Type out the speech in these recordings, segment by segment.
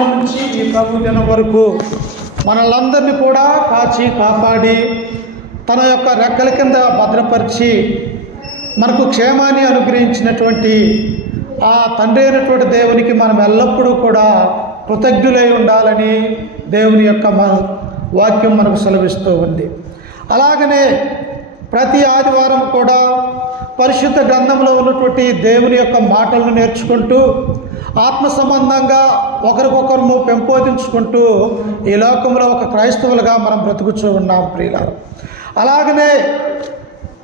నుంచి ఈ ప్రభు దినం వరకు మనలందరినీ కూడా కాచి కాపాడి తన యొక్క రెక్కల కింద భద్రపరిచి మనకు క్షేమాన్ని అనుగ్రహించినటువంటి ఆ తండ్రి అయినటువంటి దేవునికి మనం ఎల్లప్పుడూ కూడా కృతజ్ఞులై ఉండాలని దేవుని యొక్క వాక్యం మనకు సెలవిస్తూ ఉంది. అలాగనే ప్రతి ఆదివారం కూడా పరిశుద్ధ గ్రంథంలో ఉన్నటువంటి దేవుని యొక్క మాటలను నేర్చుకుంటూ ఆత్మ సంబంధంగా ఒకరికొకరు పెంపొందించుకుంటూ ఈ లోకంలో ఒక క్రైస్తవులుగా మనం బ్రతుకుతూ ఉన్నాం ప్రియులారా. అలాగనే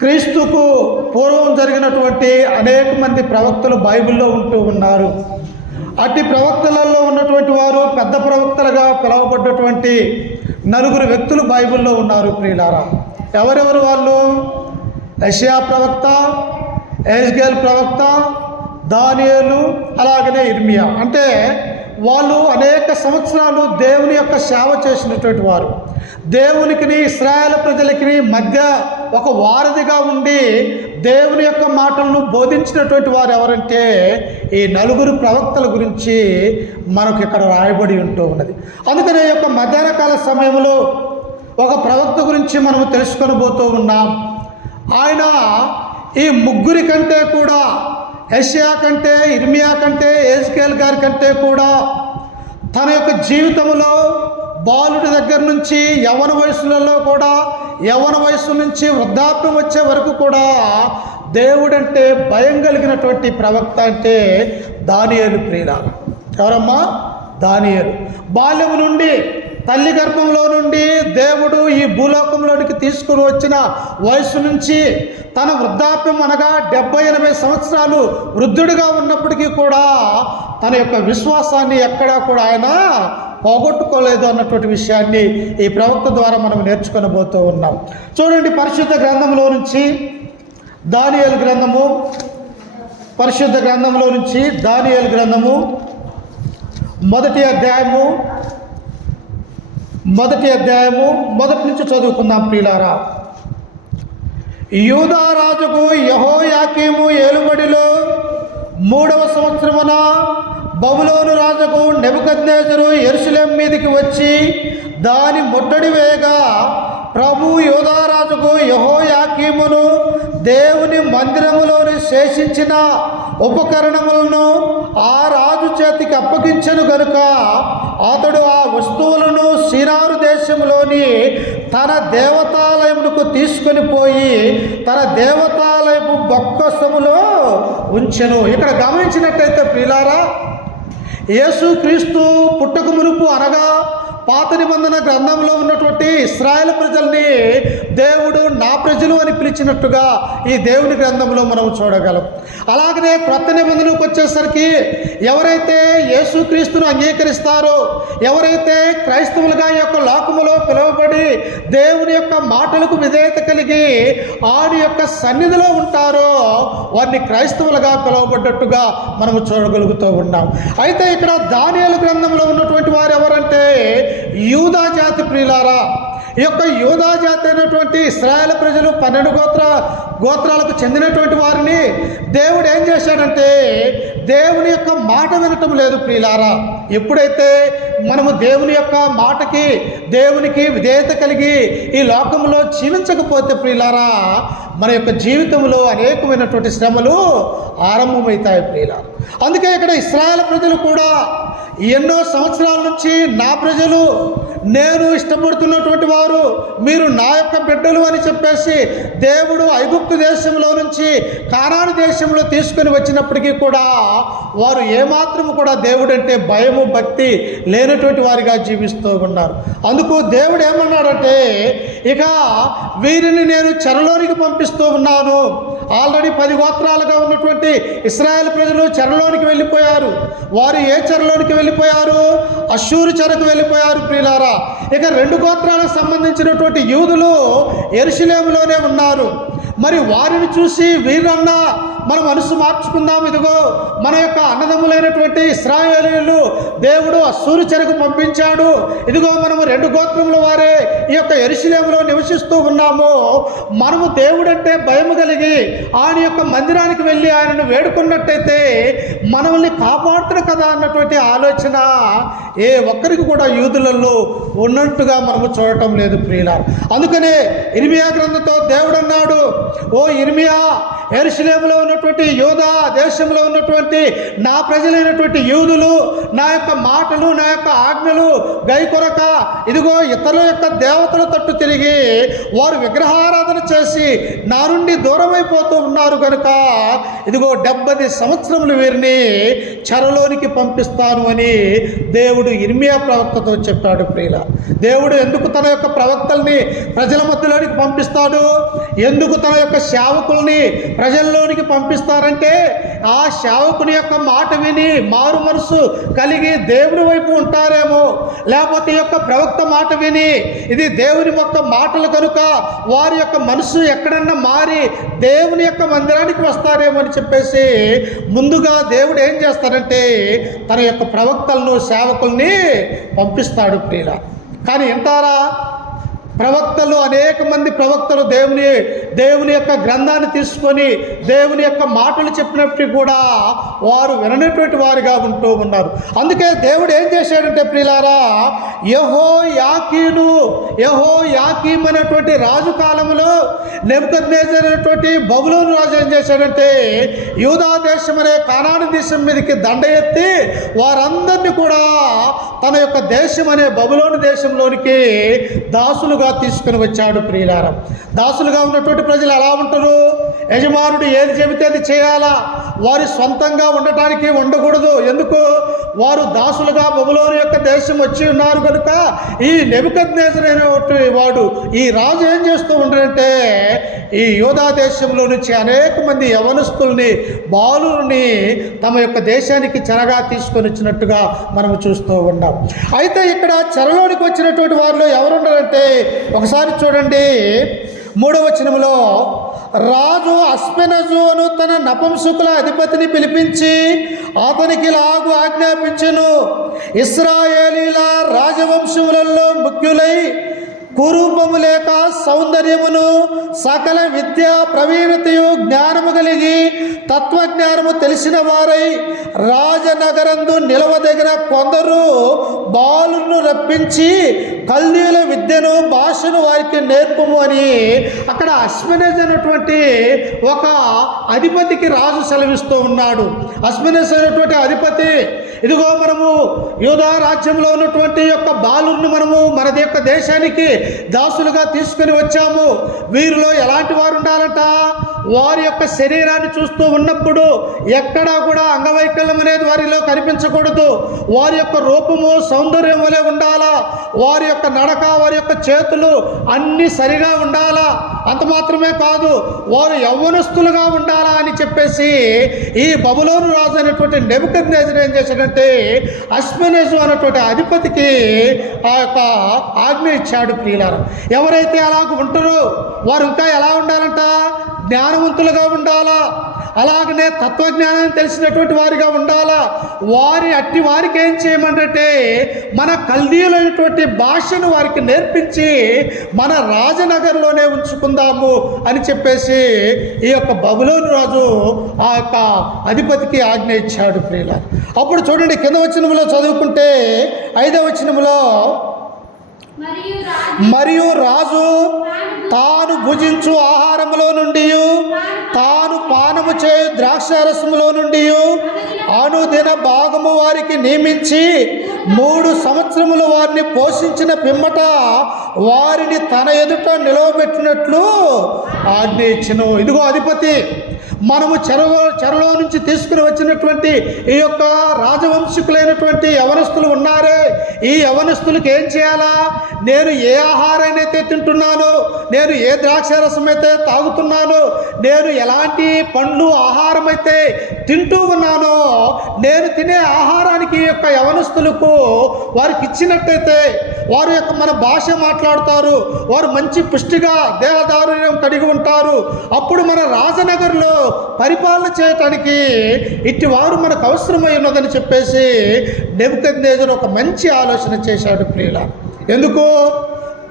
క్రీస్తుకు పూర్వం జరిగినటువంటి అనేక మంది ప్రవక్తలు బైబిల్లో ఉంటూ ఉన్నారు. అట్టి ప్రవక్తలలో ఉన్నటువంటి వారు పెద్ద ప్రవక్తలుగా పిలువబడ్డటువంటి నలుగురు వ్యక్తులు బైబిల్లో ఉన్నారు ప్రియులారా. ఎవరెవరు వాళ్ళు? యెషయా ప్రవక్త, యెహెజ్కేలు ప్రవక్త, దానియేలు, అలాగనే ఇర్మియా. అంటే వాళ్ళు అనేక సంవత్సరాలు దేవుని యొక్క సేవ చేసినటువంటి వారు. దేవునికి ఇశ్రాయేలు ప్రజలకి మధ్య ఒక వారధిగా ఉండి దేవుని యొక్క మాటలను బోధించినటువంటి వారు ఎవరంటే ఈ నలుగురు ప్రవక్తల గురించి మనకు ఇక్కడ రాయబడి ఉంటూ ఉన్నది. అందుకనే ఈ యొక్క మధ్యాహ్న కాల సమయంలో ఒక ప్రవక్త గురించి మనము తెలుసుకొనబోతూ ఉన్నాం. ఆయన ఈ ముగ్గురి కంటే కూడా, యెషయా కంటే, ఇర్మియా కంటే, యెహెజ్కేలు గారి కంటే కూడా తన యొక్క జీవితంలో బాలుడి దగ్గర నుంచి యవ్వన వయసులలో కూడా, యవ్వన వయసు నుంచి వృద్ధాప్యం వచ్చే వరకు కూడా దేవుడంటే భయం కలిగినటువంటి ప్రవక్త అంటే దానియేలు ప్రియులారా. ఎవరమ్మా? దానియేలు. బాల్యం నుండి, తల్లి గర్భంలో నుండి దేవుడు ఈ భూలోకంలోనికి తీసుకుని వచ్చిన వయసు నుంచి తన వృద్ధాప్యం అనగా 70-80 సంవత్సరాలు వృద్ధుడిగా ఉన్నప్పటికీ కూడా తన యొక్క విశ్వాసాన్ని ఎక్కడా కూడా ఆయన పోగొట్టుకోలేదు అన్నటువంటి విషయాన్ని ఈ ప్రవక్త ద్వారా మనం నేర్చుకొనబోతూ ఉన్నాం. చూడండి, పరిశుద్ధ గ్రంథంలో నుంచి దానియేలు గ్రంథము, పరిశుద్ధ గ్రంథంలో నుంచి దానియేలు గ్రంథము మొదటి అధ్యాయము మొదటి నుంచి చదువుకుందాం ప్రియులారా. యూదా రాజుకు యెహోయాకీము ఏలుబడిలో 3వ సంవత్సరమున బబులోను రాజుకు నెబుకద్నెజరు యెరూషలేము మీదికి వచ్చి దాని ముట్టడి వేయగా ప్రభు యూదారాజుకు యెహోయాకీమును దేవుని మందిరములోని శేషించిన ఉపకరణములను ఆ రాజు చేతికి అప్పగించెను గనుక అతడు ఆ వస్తువులను షినారు దేశంలోని తన దేవతాలయమునకు తీసుకొని పోయి తన దేవతాలయపు బొక్కసములో ఉంచెను. ఇక్కడ గమనించినట్టయితే ప్రియులారా, యేసుక్రీస్తు పుట్టక మునుపు అనగా పాత నిబంధన గ్రంథంలో ఉన్నటువంటి ఇశ్రాయేలు ప్రజల్ని దేవుడు నా ప్రజలు అని పిలిచినట్టుగా ఈ దేవుని గ్రంథంలో మనం చూడగలం. అలాగనే క్రొత్త నిబంధనకు వచ్చేసరికి ఎవరైతే యేసుక్రీస్తును అంగీకరిస్తారో, ఎవరైతే క్రైస్తవులుగా ఈ యొక్క లోకములో పిలువబడి దేవుని యొక్క మాటలకు విధేయత కలిగి ఆడి యొక్క సన్నిధిలో ఉంటారో వారిని క్రైస్తవులుగా పిలువబడ్డట్టుగా మనము చూడగలుగుతూ ఉన్నాం. అయితే ఇక్కడ దానియేలు గ్రంథంలో ఉన్నటువంటి వారు ఎవరంటే యూదా జాతి ప్రియులారా. ఈ యొక్క యూదా జాతి అయినటువంటి ఇశ్రాయేలు ప్రజలు 12 గోత్రాలకు చెందినటువంటి వారిని దేవుడు ఏం చేశాడంటే దేవుని యొక్క మాట వినటం లేదు ప్రియులారా. ఎప్పుడైతే మనము దేవుని యొక్క మాటకి, దేవునికి విధేయత కలిగి ఈ లోకంలో జీవించకపోతే ప్రియులారా, మన యొక్క జీవితంలో అనేకమైనటువంటి శ్రమలు ఆరంభమవుతాయి ప్రియులారా. అందుకే ఇక్కడ ఇశ్రాయేలు ప్రజలు కూడా ఎన్నో సంవత్సరాల నుంచి నా ప్రజలు, నేను ఇష్టపడుతున్నటువంటి వారు, మీరు నా యొక్క బిడ్డలు అని చెప్పేసి దేవుడు ఐగుప్తు దేశంలో నుంచి కానాను దేశంలో తీసుకొని వచ్చినప్పటికీ కూడా వారు ఏమాత్రము కూడా దేవుడు అంటే భయము, భక్తి లేనటువంటి వారిగా జీవిస్తూ ఉన్నారు. అందుకు దేవుడు ఏమన్నాడంటే, ఇక వీరిని నేను చెరలోనికి పంపిస్తూ ఉన్నాను. ఆల్రెడీ 10 గోత్రాలుగా ఉన్నటువంటి ఇశ్రాయేలు ప్రజలు చెరలోనికి వెళ్ళిపోయారు. వారు ఏ చెరలోనికి వెళ్ళిపోయారు? అష్షూరు చెరకు వెళ్ళిపోయారు ప్రియులారా. ఇక 2 గోత్రాలకు సంబంధించినటువంటి యూదులు యెరూషలేములోనే ఉన్నారు. మరి వారిని చూసి వీరన్నా మన మనసు మార్చుకుందాం. ఇదిగో మన యొక్క అన్నదమ్ములైనటువంటి ఇశ్రాయేలీయులు దేవుడు అష్షూరు చెరకు పంపించాడు. ఇదిగో మనము 2 గోత్రముల వారే ఈ యొక్క యెరూషలేములో నివసిస్తూ ఉన్నాము. మనము దేవుడంటే భయము కలిగి ఆయన యొక్క మందిరానికి వెళ్ళి ఆయనను వేడుకున్నట్టయితే మనల్ని కాపాడుతాడు కదా అన్నటువంటి ఆలోచన ఏ ఒక్కరికి కూడా యూదులలో ఉన్నట్టుగా మనము చూడటం లేదు ప్రియులారా. అందుకనే ఇర్మియా గ్రంథంతో దేవుడు అన్నాడు, ఓ ఇర్మియా, యెరూషలేములో ఉన్నటువంటి యూదా దేశంలో ఉన్నటువంటి నా ప్రజలైనటువంటి యూదులు నా యొక్క మాటలు నా యొక్క ఆజ్ఞలు గైకొరక ఇదిగో ఇతరుల యొక్క దేవతల తట్టు తిరిగి వారు విగ్రహారాధన చేసి నా నుండి దూరమైపోతూ ఉన్నారు కనుక ఇదిగో 70 సంవత్సరములు వీరిని చెరలోనికి పంపిస్తాను అని దేవుడు ఇర్మియా ప్రవక్తతో చెప్పాడు. ప్రియుల, దేవుడు ఎందుకు తన యొక్క ప్రవక్తల్ని ప్రజల మధ్యలోనికి పంపిస్తాడు? ఎందుకు తన యొక్క సేవకుల్ని ప్రజల్లోనికి పంపిస్తారంటే ఆ సేవకుని యొక్క మాట విని మారు మనసు కలిగి దేవుని వైపు ఉంటారేమో, లేకపోతే ఈ యొక్క ప్రవక్త మాట విని ఇది దేవుని యొక్క మాటలు కనుక వారి యొక్క మనసు ఎక్కడన్నా మారి దేవుని యొక్క మందిరానికి వస్తారేమో అని చెప్పేసి ముందుగా దేవుడు ఏం చేస్తారంటే తన యొక్క ప్రవక్తలను సేవకుల్ని పంపిస్తాడు ప్రియుల. కానీ వింటారా? ప్రవక్తలు అనేక మంది ప్రవక్తలు దేవుని యొక్క గ్రంథాన్ని తీసుకొని దేవుని యొక్క మాటలు చెప్పినప్పటికీ కూడా వారు విననటువంటి వారిగా ఉంటూ ఉన్నారు. అందుకే దేవుడు ఏం చేశాడంటే ప్రియులారా, యెహోయాకీం అనేటువంటి రాజు కాలంలో నెబుకద్నెజర్ అనేటువంటి బబులోను రాజు ఏం చేశాడంటే యూదా దేశం అనే కానాను దేశం మీదకి దండ ఎత్తి వారందరినీ కూడా తన యొక్క దేశం అనే బబులోను దేశంలోనికి దాసులుగా తీసుకుని వచ్చాడు. ప్రియులారా, దాసులుగా ఉన్నటువంటి ప్రజలు ఎలా ఉంటారు? యజమానుడు ఏది చెబితే అది చేయాలా. వారి సొంతంగా ఉండటానికి ఉండకూడదు. ఎందుకు? వారు దాసులుగా బబులోను యొక్క దేశం వచ్చి ఉన్నారు కనుక ఈ నెబుకద్నెజర్ అనేటువంటి వాడు ఈ రాజు ఏం చేస్తూ ఉంటాడంటే ఈ యూదా దేశంలో నుంచి అనేక మంది యవనస్తుల్ని బాలుల్ని తమ యొక్క దేశానికి చెరగా తీసుకొని వచ్చినట్టుగా మనము చూస్తూ ఉన్నాం. అయితే ఇక్కడ చెరలోనికి వచ్చినటువంటి వారిలో ఎవరున్నారంటే ఒకసారి చూడండి 3వ వచనంలో, రాజు అస్పెనజు అను తన నపుంసకుల అధిపతిని పిలిపించి అతనికి ఇలాగు ఆజ్ఞాపించెను, ఇశ్రాయేలీల రాజవంశములలో ముఖ్యులై కురూపము లేక సౌందర్యమును సకల విద్యా ప్రవీణతయు జ్ఞానము కలిగి తత్వజ్ఞానము తెలిసిన వారై రాజనగరందు నిలవదగిన కొందరు బాలును రప్పించి కల్దీయుల విద్యను భాషను వారికి నేర్పము అని అక్కడ అస్పెనజ్ అనేటువంటి ఒక అధిపతికి రాజు సెలవిస్తూ ఉన్నాడు. అస్పెనజ్ అనేటువంటి అధిపతి, ఇదిగో మనము యూదా రాజ్యంలో ఉన్నటువంటి యొక్క బాలుర్ని మనము మన యొక్క దేశానికి దాసులుగా తీసుకొని వచ్చాము. వీరిలో ఎలాంటి వారు ఉండాలంట? వారి యొక్క శరీరాన్ని చూస్తూ ఉన్నప్పుడు ఎక్కడా కూడా అంగవైకల్యం అనేది వారిలో కనిపించకూడదు. వారి యొక్క రూపము సౌందర్యం వలె ఉండాలా. వారి యొక్క నడక, వారి యొక్క చేతులు అన్నీ సరిగా ఉండాలా. అంత మాత్రమే కాదు, వారు యవ్వనస్తులుగా ఉండాలా అని చెప్పేసి ఈ బబులోను రాజు అనేటువంటి నెబుకద్నెజర్ ఏం చేశాడంటే అస్పెనజు అనేటువంటి అధిపతికి ఆ యొక్క ఆజ్ఞ ఇచ్చాడు. ప్రియులారా, ఎవరైతే అలాగ ఉంటారో వారు ఇంకా ఎలా ఉండాలంట? జ్ఞానవంతులుగా ఉండాలా. అలాగనే తత్వజ్ఞానం తెలిసినటువంటి వారిగా ఉండాలా. అట్టి వారికి ఏం చేయమంటే మన కల్దీయులైనటువంటి భాషను వారికి నేర్పించి మన రాజనగర్లోనే ఉంచుకుందాము అని చెప్పేసి ఈ యొక్క బబులోను రాజు ఆ యొక్క అధిపతికి ఆజ్ఞ ఇచ్చాడు. ప్రియులారా, అప్పుడు చూడండి కింద వచనములో చదువుకుంటే 5వ వచనములో, మరియు రాజు తాను భుజించు ఆహారములో నుండి తాను పానము చేయు ద్రాక్షారసములో నుండి అనుదిన భాగము వారికి నియమించి 3 సంవత్సరములు వారిని పోషించిన పిమ్మట వారిని తన ఎదుట నిలవబెట్టినట్లు ఆజ్ఞ ఇచ్చెను. ఇదిగో అధిపతి, మనము చెరలో నుంచి తీసుకుని వచ్చినటువంటి ఈ యొక్క రాజవంశికులైనటువంటి యవనస్తులు ఉన్నారే, ఈ యవనస్తులకు ఏం చేయాలా? నేను ఏ ఆహారాన్ని అయితే తింటున్నానో, నేను ఏ ద్రాక్షారసం అయితే తాగుతున్నానో, నేను ఎలాంటి పండ్లు ఆహారం అయితే తింటూ ఉన్నానో, నేను తినే ఆహారానికి ఈ యొక్క యవనస్తులకు వారికి ఇచ్చినట్టయితే వారు యొక్క మన భాష మాట్లాడుతారు, వారు మంచి పుష్టిగా దేహదారుణ్యం కలిగి ఉంటారు. అప్పుడు మన రాజనగర్లో పరిపాలన చేయటానికి ఇట్టి వారు మనకు అవసరమై ఉన్నదని చెప్పేసి నెబుకద్నెజరు ఒక మంచి ఆలోచన చేశాడు ప్రియుల. ఎందుకు?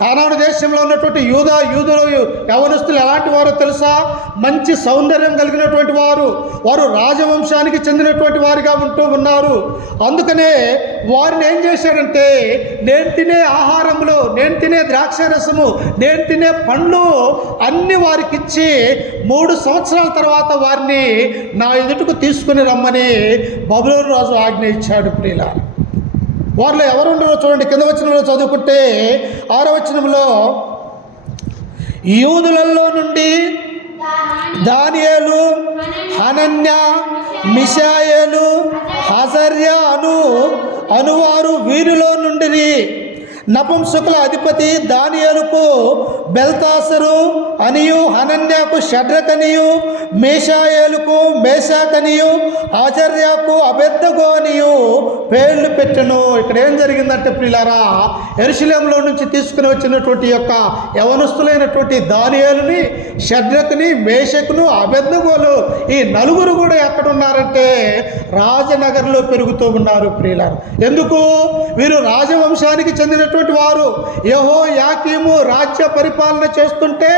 కానాను దేశంలో ఉన్నటువంటి యూదులు యవనస్తులు ఎలాంటి వారో తెలుసా? మంచి సౌందర్యం కలిగినటువంటి వారు, వారు రాజవంశానికి చెందినటువంటి వారిగా ఉంటూ ఉన్నారు. అందుకనే వారిని ఏం చేశాడంటే, నేను తినే ఆహారంలో, నేను తినే ద్రాక్షారసము, నేను తినే పండ్లు అన్ని వారికి ఇచ్చి 3 సంవత్సరాల తర్వాత వారిని నా ఎదుటకు తీసుకుని రమ్మని బబులోను రాజు ఆజ్ఞ ఇచ్చాడు ప్రియులారా. వారిలో ఎవరు ఉన్నారో చూడండి. కింద వచనంలో చదువుకుంటే 6వ వచనంలో, యూదులలో నుండి దానియేలు, హనన్య, మిషాయేలు, హజర్య అనువారు వీరిలో నుండి నపుంసకుల అధిపతి దానియేలుకు బెల్తాసరు అనియు, హనన్యాకు షడ్రకనియు, మీషాయేలుకు మేషాకనియు, ఆజర్యాకు అబేద్నెగో అనియు పేర్లు పెట్టెను. ఇక్కడ ఏం జరిగిందంటే ప్రియులారా, యెరూషలేములో నుంచి తీసుకుని వచ్చినటువంటి యొక్క యవనస్తులైనటువంటి దానియేలుని, షడ్రకుని, మేషకును, అబేద్నెగోలు ఈ నలుగురు కూడా ఎక్కడ ఉన్నారంటే రాజనగర్లో పెరుగుతూ ఉన్నారు ప్రియులారా. ఎందుకు? వీరు రాజవంశానికి చెందినటువంటి వారు. యెహోయాకీము రాజ్య పరిపాలన చేస్తుంటే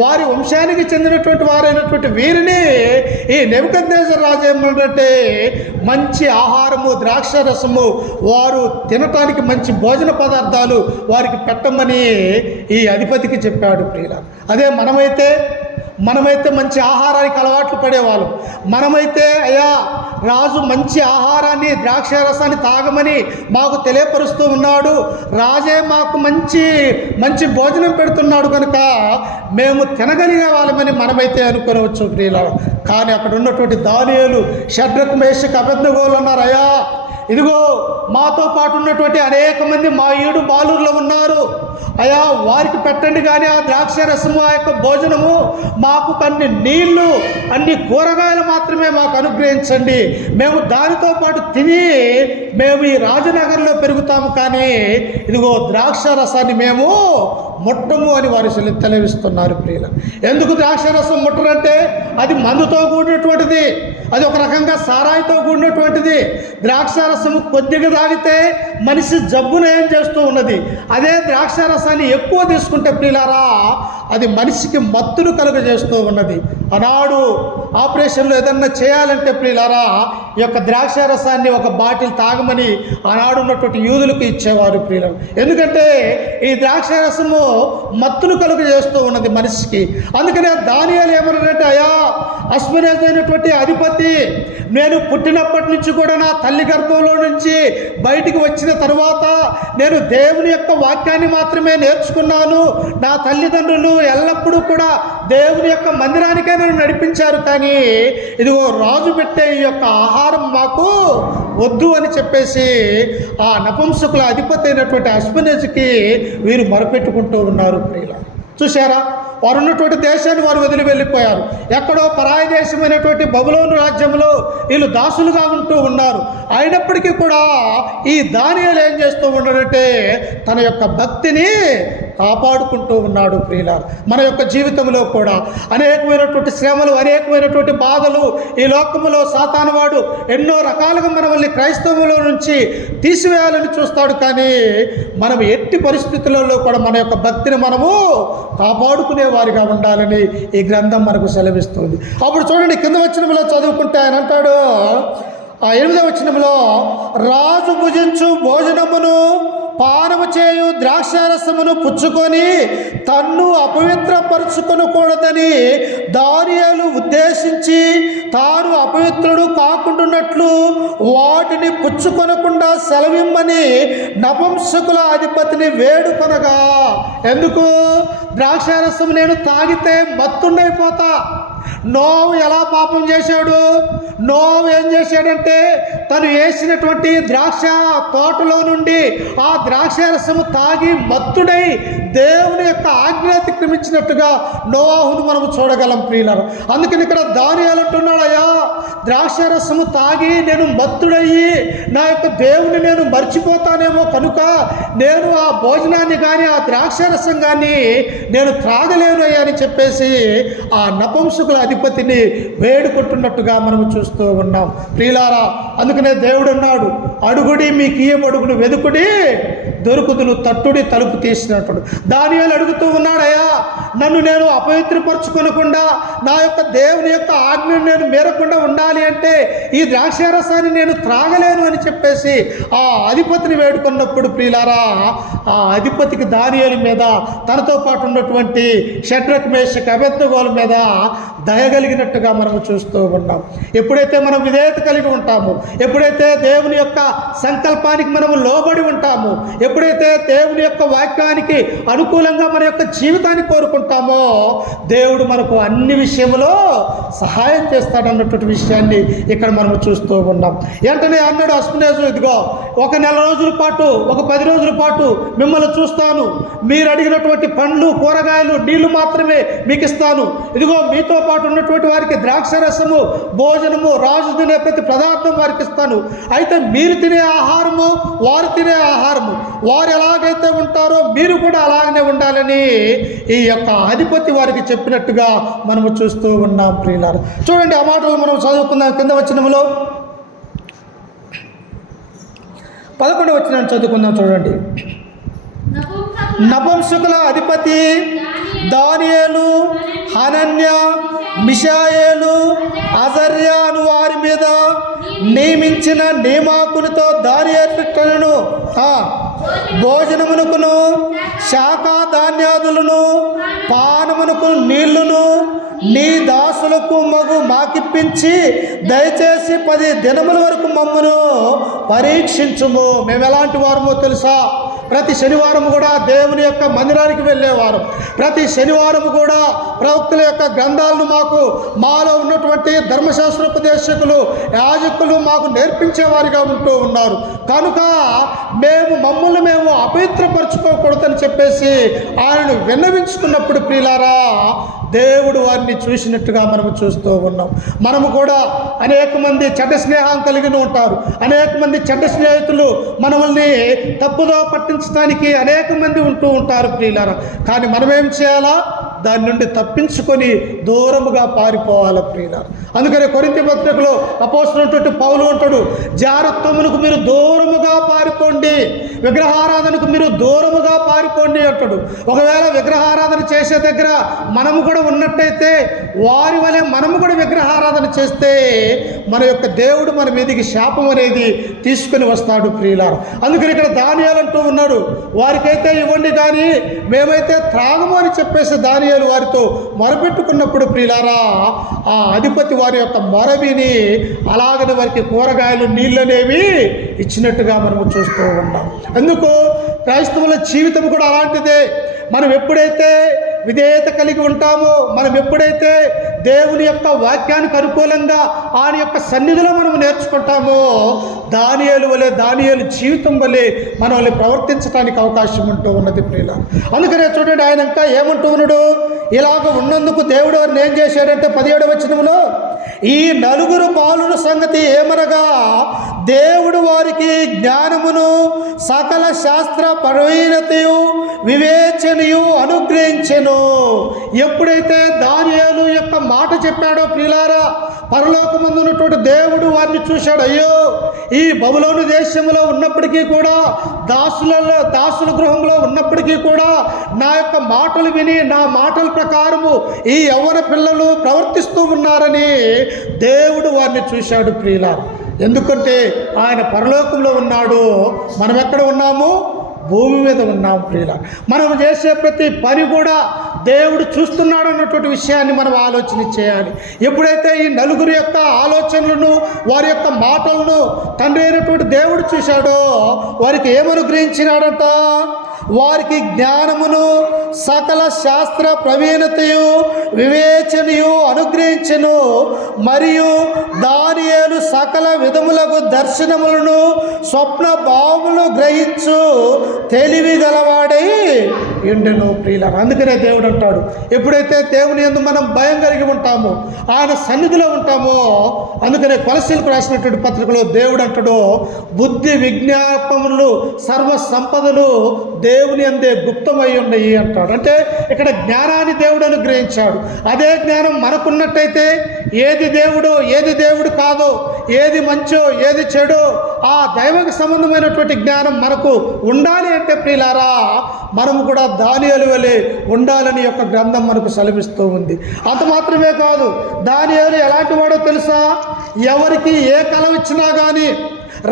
వారి వంశానికి చెందినటువంటి వారైనటువంటి వీరిని ఈ నెబుకద్నెజరు రాజు ఏమంటే మంచి ఆహారము, ద్రాక్షరసము వారు తినటానికి మంచి భోజన పదార్థాలు వారికి పెట్టమని ఈ అధిపతికి చెప్పాడు ప్రియులారా. అదే మనమైతే మంచి ఆహారానికి అలవాట్లు పడేవాళ్ళం. మనమైతే అయ్యా రాజు మంచి ఆహారాన్ని, ద్రాక్షారసాన్ని తాగమని మాకు తెలియపరుస్తూ ఉన్నాడు, రాజే మాకు మంచి భోజనం పెడుతున్నాడు కనుక మేము తినగలిగే వాళ్ళమని మనమైతే అనుకోవచ్చు ప్రియులారా. కానీ అక్కడ ఉన్నటువంటి దానియేలు, షడ్రకు, మేషకు, అబేద్నెగోలు అన్నారు, అయ్యా ఇదిగో మాతో పాటు ఉన్నటువంటి అనేక మంది మా ఈడు బాలుర్లో ఉన్నారు, అయ్యా వారికి పెట్టండి కానీ ఆ ద్రాక్షరసము, ఆ యొక్క భోజనము, మాకు కొన్ని నీళ్లు, అన్ని కూరగాయలు మాత్రమే మాకు అనుగ్రహించండి, మేము దానితో పాటు తిని మేము ఈ రాజనగర్లో పెరుగుతాము, కానీ ఇదిగో ద్రాక్షరసాన్ని మేము ముట్టము అని వారు తెలివిస్తున్నారు ప్రియుల. ఎందుకు ద్రాక్షరసం ముట్టరంటే అది మందుతో కూడినటువంటిది, అది ఒక రకంగా సారాయితో కూడినటువంటిది. ద్రాక్షారసము కొద్దిగా తాగితే మనిషి జబ్బును ఏం చేస్తూ ఉన్నది. అదే ద్రాక్షారసాన్ని ఎక్కువ తీసుకుంటే ప్రియులారా అది మనిషికి మత్తును కలుగజేస్తూ ఉన్నది. ఆనాడు ఆపరేషన్లో ఏదన్నా చేయాలంటే ప్రియులారా ఈ యొక్క ద్రాక్షారసాన్ని ఒక బాటిల్ తాగమని ఆనాడు ఉన్నటువంటి యూదులకు ఇచ్చేవారు ప్రియులారా. ఎందుకంటే ఈ ద్రాక్షారసము మత్తును కలుగజేస్తూ ఉన్నది మనిషికి. అందుకనే దానియేలు ఏమన్నారంటే, అయ్యా అశ్వనేజైనటువంటి అధిపతి, నేను పుట్టినప్పటి నుంచి కూడా నా తల్లి గర్భంలో నుంచి బయటికి వచ్చిన తరువాత నేను దేవుని యొక్క వాక్యాన్ని మాత్రమే నేర్చుకున్నాను. నా తల్లిదండ్రులు ఎల్లప్పుడూ కూడా దేవుని యొక్క మందిరానికే నన్ను నడిపించారు, కానీ ఇదిగో రాజు పెట్టే ఈ యొక్క ఆహారం మాకు వద్దు అని చెప్పేసి ఆ నపుంసకుల అధిపతి అయినటువంటి అశ్వనేజుకి వీరు మొరపెట్టుకుంటూ ఉన్నారు ప్రియుల. చూశారా, వారు ఉన్నటువంటి దేశాన్ని వారు వదిలి వెళ్ళిపోయారు. ఎక్కడో పరాయి దేశమైనటువంటి బబులోను రాజ్యంలో వీళ్ళు దాసులుగా ఉంటూ ఉన్నారు. అయినప్పటికీ కూడా ఈ దానియేలు ఏం చేస్తూ ఉన్నాడంటే తన యొక్క భక్తిని కాపాడుకుంటూ ఉన్నాడు ప్రియులారా. మన యొక్క జీవితంలో కూడా అనేకమైనటువంటి శ్రమలు, అనేకమైనటువంటి బాధలు ఈ లోకములో సాతానువాడు ఎన్నో రకాలుగా మనల్ని క్రైస్తవులో నుంచి తీసివేయాలని చూస్తాడు, కానీ మనం ఎట్టి పరిస్థితులలో కూడా మన యొక్క భక్తిని మనము కాపాడుకునే వారిగా ఉండాలని ఈ గ్రంథం మనకు సెలవిస్తుంది. అప్పుడు చూడండి, కింద వచనంలో చదువుకుంటే ఆయన అంటాడు, ఆ 8వ వచనంలో, రాజు భుజించు భోజనమును పానము చేయు ద్రాక్షారసమును పుచ్చుకొని తన్ను అపవిత్రపరుచుకొనకూడదని దానియేలు ఉద్దేశించి తాను అపవిత్రుడు కాకుండానట్లు వాటిని పుచ్చుకొనకుండా సెలవిమ్మని నపుంసకుల అధిపతిని వేడుకొనగా. ఎందుకు? ద్రాక్షారసం నేను తాగితే మత్తుండైపోతా, నోవాహు ఎలా పాపం చేశాడు? నోవాహు ఏం చేశాడంటే తను వేసినటువంటి ద్రాక్ష తోటలో నుండి ఆ ద్రాక్షారసము తాగి మత్తుడై దేవుని యొక్క ఆజ్ఞ అతిక్రమించినట్టుగా నోవాహును మనం చూడగలం ప్రియులారా. అందుకని ఇక్కడ దానియేలు అంటున్నాడు, అయ్యా ద్రాక్షారసము తాగి నేను మత్తుడయ్యి నా యొక్క దేవుని నేను మర్చిపోతానేమో కనుక నేను ఆ భోజనాన్ని కానీ ఆ ద్రాక్షారసం కానీ నేను త్రాగలేను అయ్యా అని చెప్పేసి ఆ నపుంసకుల అధిపతిని వేడుకుంటున్నట్టుగా మనం చూస్తూ ఉన్నాం ప్రియులారా. అందుకనే దేవుడు అన్నాడు, అడుగుడి మీకు ఇయ్యబడుగును, వెదుకుడి దొరుకుదును, తట్టుడి తలుపు తీసినట్టుడు. దానియేలు అడుగుతూ ఉన్నాడయ్యా, నన్ను నేను అపవిత్రపరచుకోనకుండా నా యొక్క దేవుని యొక్క ఆజ్ఞను నేను మేరకుండా ఉండాలి అంటే ఈ ద్రాక్షారసాన్ని నేను త్రాగలేను అని చెప్పేసి ఆ అధిపతిని వేడుకున్నప్పుడు ప్రియులారా, ఆ అధిపతికి దానియేలు మీద తనతో పాటు ఉన్నటువంటి షడ్రక్ మేషక్ అబేద్నెగోల మీద దయగలిగినట్టుగా మనము చూస్తూ ఉన్నాం. ఎప్పుడైతే మనం విధేయత కలిగి ఉంటామో, ఎప్పుడైతే దేవుని యొక్క సంకల్పానికి మనము లోబడి ఉంటామో, ఎప్పుడైతే దేవుని యొక్క వాక్యానికి అనుకూలంగా మన యొక్క జీవితాన్ని కోరుకుంటామో దేవుడు మనకు అన్ని విషయంలో సహాయం చేస్తాడన్నటువంటి విషయాన్ని ఇక్కడ మనము చూస్తూ ఉన్నాం. వెంటనే అన్నాడు అస్మనేజు, ఇదిగో ఒక 1 రోజుల పాటు, ఒక 10 రోజుల పాటు మిమ్మల్ని చూస్తాను, మీరు అడిగినటువంటి పండ్లు, కూరగాయలు, నీళ్లు మాత్రమే మీకు ఇస్తాను. ఇదిగో మీతో పాటు ఉన్నటువంటి వారికి ద్రాక్షరసము, భోజనము, రాజు తినే ప్రతి పదార్థం వారికి ఇస్తాను. అయితే మీరు తినే ఆహారము, వారు తినే ఆహారము, వారు ఎలాగైతే ఉంటారో మీరు కూడా అలాగనే ఉండాలని ఈ యొక్క అధిపతి వారికి చెప్పినట్టుగా మనము చూస్తూ ఉన్నాం ప్రియులారా. చూడండి, ఆ మాటలు మనం చదువుకుందాం. కింద వచనములో 11వ వచనం చదువుకుందాం. చూడండి, నపుంసకుల అధిపతి దానియేలు, హనన్య, మిషాయేలు, అజర్యా అను వారి మీద నియమించిన నియమాకునితో దానియేలును భోజనమునకును, శాఖ ధాన్యాదులను, పానమునకు నీళ్లును నీ దాసులకు మాకిప్పించి దయచేసి 10 దినముల వరకు మమ్మను పరీక్షించుము. మేము ఎలాంటి వారమో తెలుసా? ప్రతి శనివారం కూడా దేవుని యొక్క మందిరానికి వెళ్ళేవారు. ప్రతి శనివారం కూడా ప్రవక్తుల యొక్క గ్రంథాలను మాలో ఉన్నటువంటి ధర్మశాస్త్రోపదేశకులు, యాజకులు మాకు నేర్పించేవారిగా ఉంటూ ఉన్నారు. కనుక మమ్మల్ని మేము అపవిత్రపరచుకోకూడదని చెప్పేసి ఆయనను విన్నవించుకున్నప్పుడు ప్రియులారా, దేవుడు వారిని చూసినట్టుగా మనము చూస్తూ ఉన్నాం. మనము కూడా అనేక మంది చెడ్డ స్నేహం కలిగి ఉంటారు. అనేక మంది చెడ్డ స్నేహితులు మనల్ని తప్పుదో పట్టించడానికి అనేక మంది ఉంటూ ఉంటారు ప్రియులారా. కానీ మనం ఏం చేయాలా? దాని నుండి తప్పించుకొని దూరముగా పారిపోవాలి ప్రియులారా. అందుకనే కొరింథీ పత్రికలో అపోస్తలుడైనటువంటి పౌలు అంటాడు, జారత్వమునకు మీరు దూరముగా పారిపోండి, విగ్రహారాధనకు మీరు దూరముగా పారిపోండి అంటాడు. ఒకవేళ విగ్రహారాధన చేసే దగ్గర మనము కూడా ఉన్నట్టయితే వారి వలె మనము కూడా విగ్రహారాధన చేస్తే మన యొక్క దేవుడు మన మీదకి శాపం అనేది తీసుకుని వస్తాడు ప్రియులారా. అందుకని ఇక్కడ దానియేలు అంటూ ఉన్నాడు, వారికైతే ఇవ్వండి కానీ మేమైతే త్రాగము అని చెప్పేసి దానియేలు వారితో మొరపెట్టుకున్నప్పుడు ప్రియులారా, ఆ అధిపతి వారి యొక్క మొరవిని అలాగనే వారికి కూరగాయలు, నీళ్ళు అనేవి ఇచ్చినట్టుగా మనము చూస్తూ ఉన్నాం. ఎందుకు? క్రైస్తవుల జీవితం కూడా అలాంటిదే. మనం ఎప్పుడైతే విధేయత కలిగి ఉంటామో, మనం ఎప్పుడైతే దేవుని యొక్క వాక్యానికి అనుకూలంగా ఆయన యొక్క సన్నిధిలో మనం నేర్చుకుంటామో, దానియేలు వలె, దానియేలు జీవితం వలె మనల్ని ప్రవర్తించడానికి అవకాశం ఉంటూ ఉన్నది ప్రియులారా. అందుకనే చూడండి, ఆయన ఇంకా ఏమంటూ ఉన్నాడు, ఇలాగ ఉన్నందుకు దేవుడు వారిని ఏం చేశాడంటే 17వ వచనంలో, ఈ 4 బాలుల సంగతి ఏమనగా దేవుడు వారికి జ్ఞానమును సకల శాస్త్ర ప్రవీణతయు వివేచనయు అనుగ్రహించెను. ఎప్పుడైతే దానియేలు యొక్క మాట చెప్పాడో ప్రియులారా, పరలోకమందు ఉన్నటువంటి దేవుడు వారిని చూశాడు. అయ్యో, ఈ బబులోను దేశంలో ఉన్నప్పటికీ కూడా, దాసుల గృహంలో ఉన్నప్పటికీ కూడా నా యొక్క మాటలు విని నా మాటల ప్రకారము ఈ యవ్వన పిల్లలు ప్రవర్తిస్తూ ఉన్నారని దేవుడు వారిని చూశాడు ప్రియులారా. ఎందుకంటే ఆయన పరలోకంలో ఉన్నాడు, మనం ఎక్కడ ఉన్నాము? భూమి మీద ఉన్నాం ప్రియులారా. మనం చేసే ప్రతి పని కూడా దేవుడు చూస్తున్నాడు అన్నటువంటి విషయాన్ని మనం ఆలోచన చేయాలి. ఎప్పుడైతే ఈ 4 యొక్క ఆలోచనలను, వారి యొక్క మాటలను తండ్రి అయినటువంటి దేవుడు చూశాడో వారికి ఏమనుగ్రహించినాడట? వారికి జ్ఞానమును సకల శాస్త్ర ప్రవీణతయు వివేచనయు అనుగ్రహించెను. మరియు దానియేలు సకల విధములకు దర్శనములను స్వప్న భావములు గ్రహించు తెలివి గలవాడై ఉండెను. ప్రియులారా, అందుకనే దేవుడు అంటాడు, ఎప్పుడైతే దేవుని యందు మనం భయం కలిగి ఉంటామో, ఆయన సన్నిధిలో ఉంటామో, అందుకనే కొలస్సీలకు రాసినటువంటి పత్రికలో దేవుడు అంటాడు, బుద్ధి విజ్ఞాపములు సర్వ సంపదలు దేవుని అందే గుప్తమై ఉన్నాయి అంటాడు. అంటే ఇక్కడ జ్ఞానాన్ని దేవుడు అనుగ్రహించాడు. అదే జ్ఞానం మనకున్నట్టయితే ఏది దేవుడో ఏది దేవుడు కాదో, ఏది మంచో ఏది చెడో, ఆ దైవకు సంబంధమైనటువంటి జ్ఞానం మనకు ఉండాలి అంటే ప్రియులారా, మనము కూడా దానియేలు వలె ఉండాలని యొక్క గ్రంథం మనకు సెలవిస్తూ ఉంది. అంత మాత్రమే కాదు, దానియేలు ఎలాంటి వాడో తెలుసా? ఎవరికి ఏ కల ఇచ్చినా కానీ,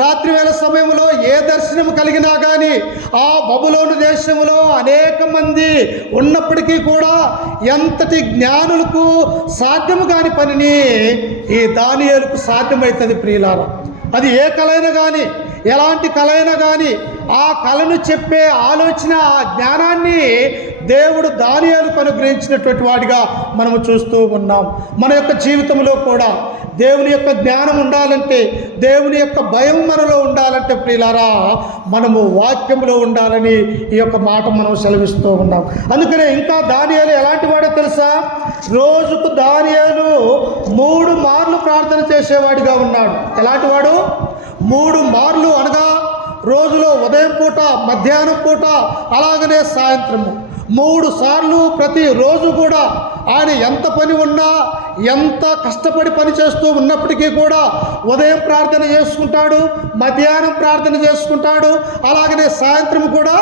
రాత్రి వేళ సమయంలో ఏ దర్శనం కలిగినా కానీ, ఆ బబులోను దేశంలో అనేక మంది ఉన్నప్పటికీ కూడా ఎంతటి జ్ఞానులకు సాధ్యము కాని పనిని ఈ దానియేలుకు సాధ్యమవుతుంది ప్రియులారా. అది ఏ కలైనా కానీ, ఎలాంటి కలైనా కానీ, ఆ కళను చెప్పే ఆలోచన, ఆ జ్ఞానాన్ని దేవుడు దానియేలుకు అనుగ్రహించినటువంటి వాడిగా మనము చూస్తూ ఉన్నాం. మన యొక్క జీవితంలో కూడా దేవుని యొక్క జ్ఞానం ఉండాలంటే, దేవుని యొక్క భయం మనలో ఉండాలంటే ప్రియులారా, మనము వాక్యంలో ఉండాలని ఈ యొక్క మాట మనం సెలవిస్తూ ఉన్నాం. అందుకనే ఇంకా దానియేలు ఎలాంటి వాడో తెలుసా? రోజుకు దానియేలు 3 మార్లు ప్రార్థన చేసేవాడిగా ఉన్నాడు. ఎలాంటి వాడు? 3 మార్లు అనగా రోజులో ఉదయం పూట, మధ్యాహ్నం పూట, అలాగనే సాయంత్రము 3 సార్లు ప్రతిరోజు కూడా ఆయన ఎంత పని ఉన్నా, ఎంత కష్టపడి పని చేస్తూ ఉన్నప్పటికీ కూడా ఉదయం ప్రార్థన చేసుకుంటాడు, మధ్యాహ్నం ప్రార్థన చేసుకుంటాడు, అలాగనే సాయంత్రం కూడా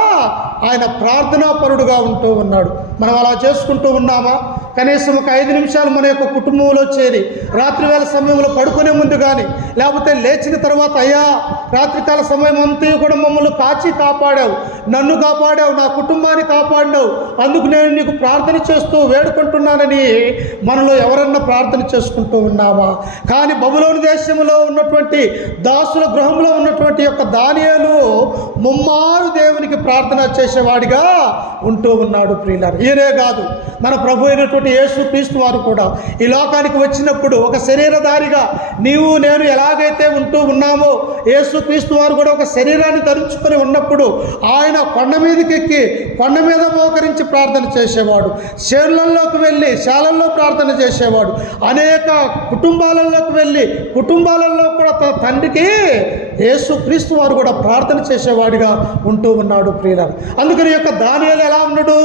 ఆయన ప్రార్థనాపరుడుగా ఉంటూ ఉన్నాడు. మనం అలా చేసుకుంటూ ఉన్నామా? కనీసం ఒక 5 నిమిషాలు మన యొక్క కుటుంబంలో చేరి రాత్రి వేళ సమయంలో పడుకునే ముందు కానీ, లేకపోతే లేచిన తర్వాత, అయ్యా రాత్రికాల సమయం అంతా కూడా మమ్మల్ని కాచి కాపాడావు, నన్ను కాపాడావు, నా కుటుంబాన్ని కాపాడావు, అందుకు నేను నీకు ప్రార్థన చేస్తూ వేడుకుంటున్నానని మనలో ఎవరన్నా ప్రార్థన చేసుకుంటూ ఉన్నామా? కానీ బబులోను దేశంలో ఉన్నటువంటి దాసుల గృహంలో ఉన్నటువంటి యొక్క దానియేలు ముమ్మారు దేవునికి ప్రార్థన చేసేవాడిగా ఉంటూ ఉన్నాడు ప్రియులారా. ఈయనే కాదు, మన ప్రభు అయినటువంటి యేసు క్రీస్తు వారు కూడా ఈ లోకానికి వచ్చినప్పుడు ఒక శరీరధారిగా నీవు నేను ఎలాగైతే ఉంటూ ఉన్నామో, యేసు క్రీస్తు వారు కూడా ఒక శరీరాన్ని ధరించుకొని ఉన్నప్పుడు ఆయన కొండ మీదకి ఎక్కి కొండ మీద మోకరించి ప్రార్థన చేసేవాడు, చేనులలోకి వెళ్ళి శాలల్లో ప్రార్థన చేసేవాడు, అనేక కుటుంబాలలోకి వెళ్ళి కుటుంబాలలో కూడా తన తండ్రికి యేసు క్రీస్తు వారు కూడా ప్రార్థన చేసేవాడిగా ఉంటూ ఉన్నాడు ప్రియులారా. అందుకని యొక్క దానియేలు ఎలా ఉన్నాడు?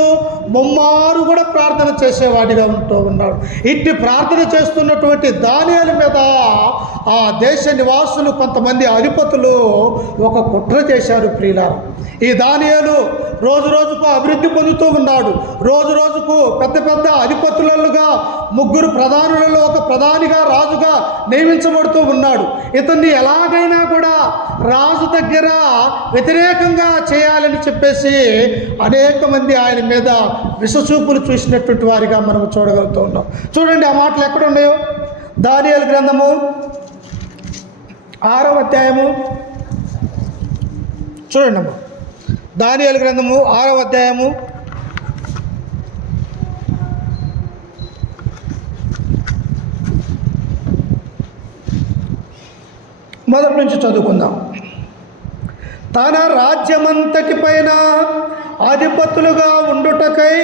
ముమ్మారు కూడా ప్రార్థన చేసేవాడిగా ఉంటూ ఉన్నాడు. ఇట్టి ప్రార్థన చేస్తున్నటువంటి దానియేలు మీద ఆ దేశ నివాసులు కొంతమంది అధిపతులు ఒక కుట్ర చేశారు ప్రియులారా. ఈ దానియేలు రోజు రోజుకు అభివృద్ధి పొందుతూ ఉన్నాడు. రోజు రోజుకు పెద్ద పెద్ద అధిపతులుగా, 3 ప్రధానులలో ఒక ప్రధానిగా, రాజుగా నియమించబడుతూ ఉన్నాడు. ఇతన్ని ఎలాగైనా కూడా రాజు దగ్గర వ్యతిరేకంగా చేయాలని చెప్పేసి అనేక మంది ఆయన మీద విషచూపులు చూసినటువంటి వారిగా మనం చూడగలుగుతూ ఉన్నాం. చూడండి, ఆ మాటలు ఎక్కడ ఉన్నాయో. దానియేలు గ్రంథము 6వ అధ్యాయము చూడండి అమ్మా. దానియేలు గ్రంథము 6వ అధ్యాయము 1 నుంచి చదువుకుందాం. తన రాజ్యమంతటి పైన అధిపతులుగా ఉండుటకై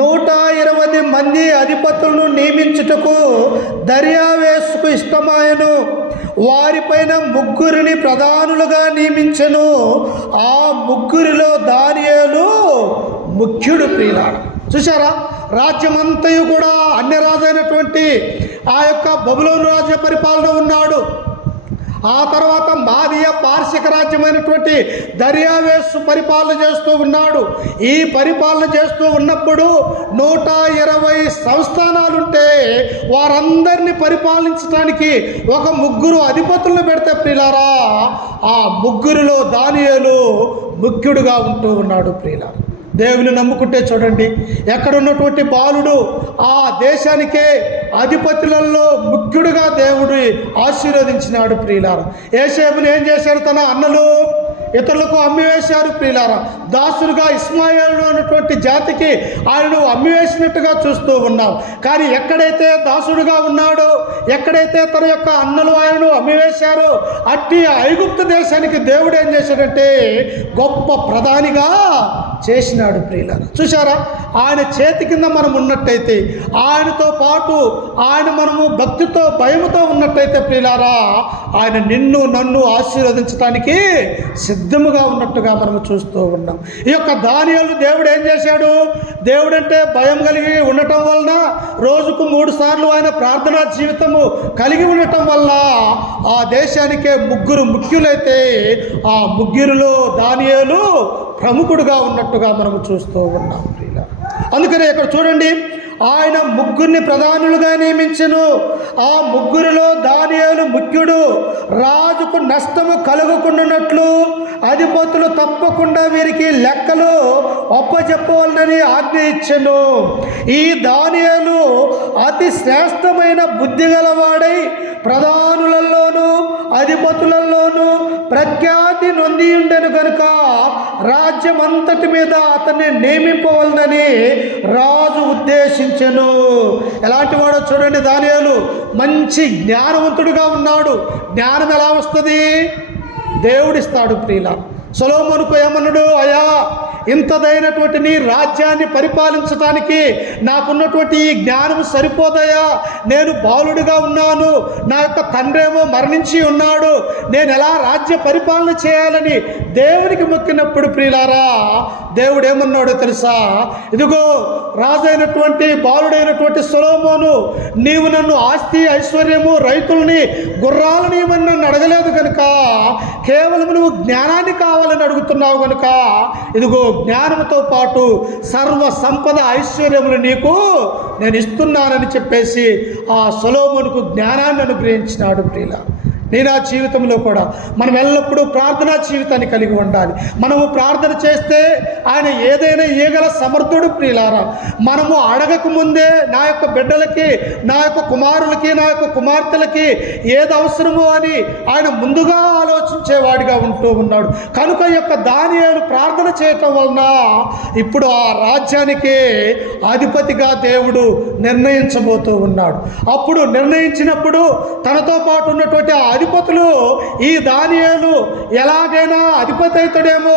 120 మంది అధిపతులను నియమించుటకు దర్యావేషుకు ఇష్టమాయను. వారిపైన 3 ప్రధానులుగా నియమించెను. ఆ 3 దానియేలు ముఖ్యుడు ప్రియులారా. చూసారా, రాజ్యమంతయు కూడా అన్య రాజైనటువంటి ఆ యొక్క బబులోను రాజ్య పరిపాలన ఉన్నాడు. ఆ తర్వాత మాదీయ పార్శిక రాజ్యమైనటువంటి దర్యావేషు పరిపాలన చేస్తూ ఉన్నాడు. ఈ పరిపాలన చేస్తూ ఉన్నప్పుడు 120 సంస్థానాలుంటే వారందరినీ పరిపాలించడానికి ఒక 3 అధిపతులను పెడితే ప్రియులారా, ఆ 3లో దానియేలు ముఖ్యుడుగా ఉంటూ ఉన్నాడు ప్రియులారా. దేవుని నమ్ముకుంటే చూడండి, ఎక్కడున్నటువంటి బాలుడు ఆ దేశానికే అధిపతులలో ముఖ్యుడుగా దేవుడు ఆశీర్వదించినాడు ప్రియులారా. యోసేపుని ఏం చేశారు తన అన్నలు? ఇతరులకు అమ్మివేశారు ప్రియులారా. దాసులుగా ఇస్మాయిలు అన్నటువంటి జాతికి ఆయనను అమ్మివేసినట్టుగా చూస్తూ ఉన్నాం. కానీ ఎక్కడైతే దాసుడుగా ఉన్నాడో, ఎక్కడైతే తన యొక్క అన్నలు ఆయనను అమ్మివేశారో, అట్టి ఐగుప్తు దేశానికి దేవుడు ఏం చేశాడంటే గొప్ప ప్రధానిగా చేసినాడు ప్రియులారా. చూశారా, ఆయన చేతి కింద మనం ఉన్నట్టయితే, ఆయనతో పాటు మనము భక్తితో భయముతో ఉన్నట్టయితే ప్రియులారా, ఆయన నిన్ను నన్ను ఆశీర్వదించడానికి సిద్ధముగా ఉన్నట్టుగా మనము చూస్తూ ఉన్నాం. ఈ యొక్క దానియేలు దేవుడు ఏం చేశాడు? దేవుడు అంటే భయం కలిగి ఉండటం వలన, రోజుకు 3 సార్లు ఆయన ప్రార్థనా జీవితము కలిగి ఉండటం వల్ల ఆ దేశానికే 3 ముఖ్యులైతే ఆ 3లో దానియేలు ప్రముఖుడుగా ఉన్నట్టుగా మనము చూస్తూ ఉన్నాం ప్రియులారా. అందుకనే ఇక్కడ చూడండి, ఆయన 3 ప్రధానులుగా నియమించెను. ఆ 3లో దానియేలు ముఖ్యుడు. రాజుకు నష్టము కలుగకుండానట్లు అధిపతులు తప్పకుండా వీరికి లెక్కలు ఒప్పచెప్పవాలని ఆజ్ఞ ఇచ్చెను. ఈ దానియేలు అతి శ్రేష్టమైన బుద్ధి గలవాడై ప్రధానులలోనూ అధిపతులలోనూ ప్రఖ్యాతి నొంది ఉండెను కనుక రాజ్యమంతటి మీద అతన్ని నియమింపవలనని రాజు ఉద్దేశించెను. ఎలాంటి వాడో చూడండి, దానియేలు మంచి జ్ఞానవంతుడిగా ఉన్నాడు. జ్ఞానం ఎలా వస్తుంది? దేవుడిస్తాడు ప్రియులా. సొలొమోనుకు ఏమన్నాడు? అయ్యా, ఇంతదైనటువంటి నీ రాజ్యాన్ని పరిపాలించడానికి నాకున్నటువంటి ఈ జ్ఞానం సరిపోదయ్యా. నేను బాలుడిగా ఉన్నాను, నా యొక్క తండ్రేమో మరణించి ఉన్నాడు, నేను ఎలా రాజ్య పరిపాలన చేయాలని దేవునికి మొక్కినప్పుడు ప్రియులారా, దేవుడు ఏమన్నాడో తెలుసా? ఇదిగో రాజైనటువంటి బాలుడైనటువంటి సొలొమోను, నీవు నన్ను ఆస్తి ఐశ్వర్యము రైతుల్ని గుర్రాలని ఇవ్వని నన్ను అడగలేదు కనుక, కేవలం నువ్వు జ్ఞానాన్ని కావాలని అడుగుతున్నావు కనుక ఇదిగో జ్ఞానంతో పాటు సర్వ సంపద ఐశ్వర్యములు నీకు నేను ఇస్తున్నానని చెప్పేసి ఆ సొలొమోనుకు జ్ఞానాన్ని అనుగ్రహించినాడు ప్రియులా. నేను ఆ జీవితంలో కూడా మనం ఎల్లప్పుడూ ప్రార్థనా జీవితాన్ని కలిగి ఉండాలి. మనము ప్రార్థన చేస్తే ఆయన ఏదైనా ఇయ్యగల సమర్థుడు ప్రియులారా. మనము అడగక ముందే నా యొక్క బిడ్డలకి, నా యొక్క కుమారులకి, నా యొక్క కుమార్తెలకి ఏది అవసరమో అని ఆయన ముందుగా ఆలోచించేవాడిగా ఉంటూ ఉన్నాడు. కనుక ఈ యొక్క దానియేలు ప్రార్థన చేయటం వలన ఇప్పుడు ఆ రాజ్యానికి అధిపతిగా దేవుడు నిర్ణయించబోతూ ఉన్నాడు. అప్పుడు నిర్ణయించినప్పుడు తనతో పాటు ఉన్నటువంటి అధిపతులు ఈ దానియేలు ఎలాగైనా అధిపతి అవుతాడేమో,